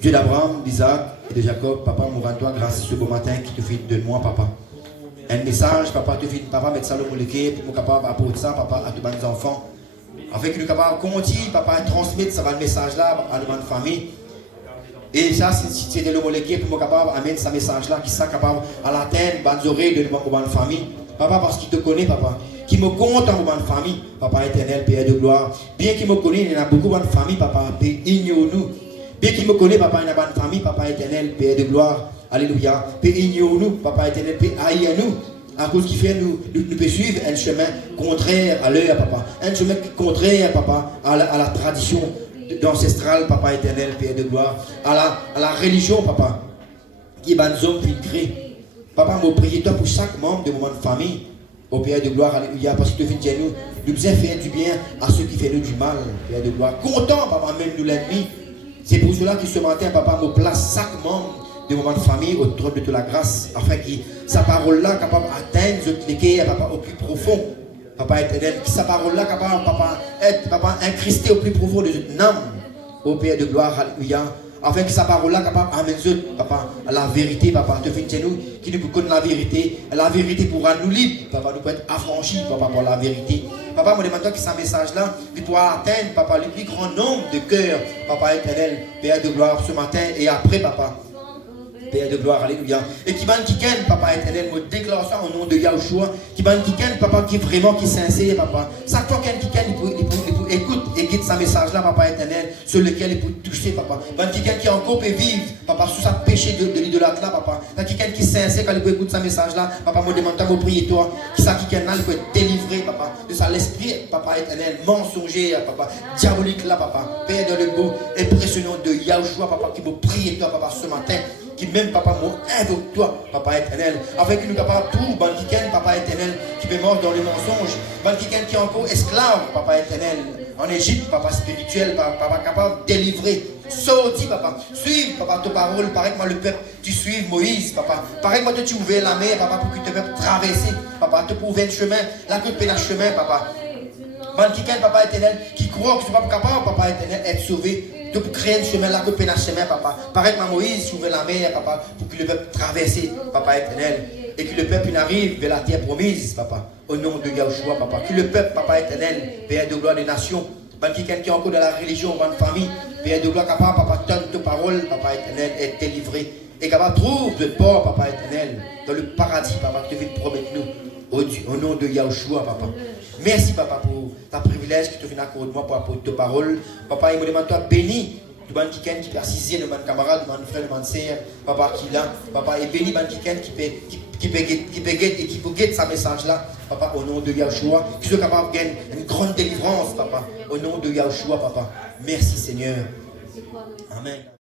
Dieu d'Abraham, d'Isaac et de Jacob, papa, mon rends-toi grâce ce beau matin qui te fait de moi, papa. Un message, papa, te fait, papa, mettre ça le moléqué, pour nous capable d'apporter ça, papa, à tous nos enfants. Afin que nous capables de continuer, papa, transmettre ça, le message là à notre famille. Et ça, c'est le moléqué pour nous capable d'amener ce message là qui sera capable à l'atteindre, les oreilles de notre famille. Papa, parce qu'il te connaît, papa, qui me compte en bonne famille, papa éternel, Père de gloire. Bien qu'il me connaît, il y en a beaucoup de bonnes familles, papa, ignore-nous. Bien qu'il me connaît, papa, il y en a bonne famille, papa éternel, Père de gloire. Alléluia. Ignore-nous, papa éternel, haïs-nous. À cause qui fait nous peut suivre un chemin contraire à l'heure, papa. Un chemin contraire, papa, à la tradition ancestrale, papa éternel, Père de gloire. À la religion, papa, qui est ban homme puis créé. Papa, je prie toi pour chaque membre de mon famille, au Père de gloire, alléluia, parce que tu viens nous faisons faire du bien à ceux qui font nous du mal, Père de gloire. Content, papa, même nous l'ennemi. C'est pour cela que ce matin, papa, me place chaque membre de mon famille au trône de toute la grâce, afin que sa parole-là capable d'atteindre les cœurs, papa, au plus profond. Papa éternel, que sa parole-là capable, papa, être, papa, incrusté au plus profond de notre âme, au Père de gloire, alléluia. Afin que sa parole-là capable d'amener, papa, à la vérité, papa, te fait nous, qui nous connaît la vérité pourra nous libre, papa, nous peut être affranchis, papa, pour la vérité. Papa, moi, demande-toi que ce message-là, il pourra atteindre, papa, le plus grand nombre de cœurs, papa éternel, Père de gloire, ce matin et après, papa. Père de gloire, alléluia. Et qui qui ken, papa éternel, me déclare ça au nom de Yahushua. Qui qui ken, papa, qui vraiment, qui sincère, papa. Chaque fois qu'il écoute et guide ce message-là, papa éternel, sur lequel il peut toucher, papa. Qui qui encore peut vivre, papa, sous sa péché de l'idolâtre là, papa. Qui sincère quand il peut écouter ce message-là, papa, me demande, moi, prier toi. Qui ça qui ken là, il peut être délivré, papa, de ça, l'esprit, papa éternel, mensonger, papa, diabolique là, papa. Père de le beau, impressionnant de Yahushua, papa, qui me prie toi, papa, ce matin. Qui même, papa, invoque toi, papa éternel, afin que nous capables tout, banquiken, papa éternel, qui peut mort dans les mensonges, banquiken qui est encore esclave, papa éternel, en Égypte, papa spirituel, papa capable de délivrer, sorti, papa, suive, papa, ta parole, pareil que moi le peuple, tu suives Moïse, papa, pareil que moi tu ouvres la mer, papa, pour que tu peuple traverser, papa, te prouver le chemin, la côte pénal chemin, papa. Banquiken, papa éternel, qui croit que tu n'es pas capable, papa éternel, être sauvé. De créer un chemin là, que pénal chemin, papa. Pareil que Moïse ouvre la mer, papa, pour que le peuple traverse, papa éternel. Et que le peuple arrive vers la terre promise, papa. Au nom de Yahushua, papa. Que le peuple, papa éternel, Père de gloire des nations. Quelqu'un qui est encore dans la religion, dans la famille, Père de gloire, capable, papa, donne ta parole, papa éternel, est délivré. Et capable, trouve de port, papa éternel, dans le paradis, papa, que tu veux promettre nous. Au nom de Yahushua, papa. Merci, papa, pour ta privilège que tu viens accorder moi pour apporter ta parole. Papa, il me demande toi béni. Tu vas qui persiste, de mon camarade, de mon frère, de mon sœur, papa qui là, papa, et béni qui peut guetter sa message là, papa, au nom de Yahushua, qui soit capable de gagner une grande délivrance, papa, au nom de Yahushua, papa. Merci, Seigneur. Amen.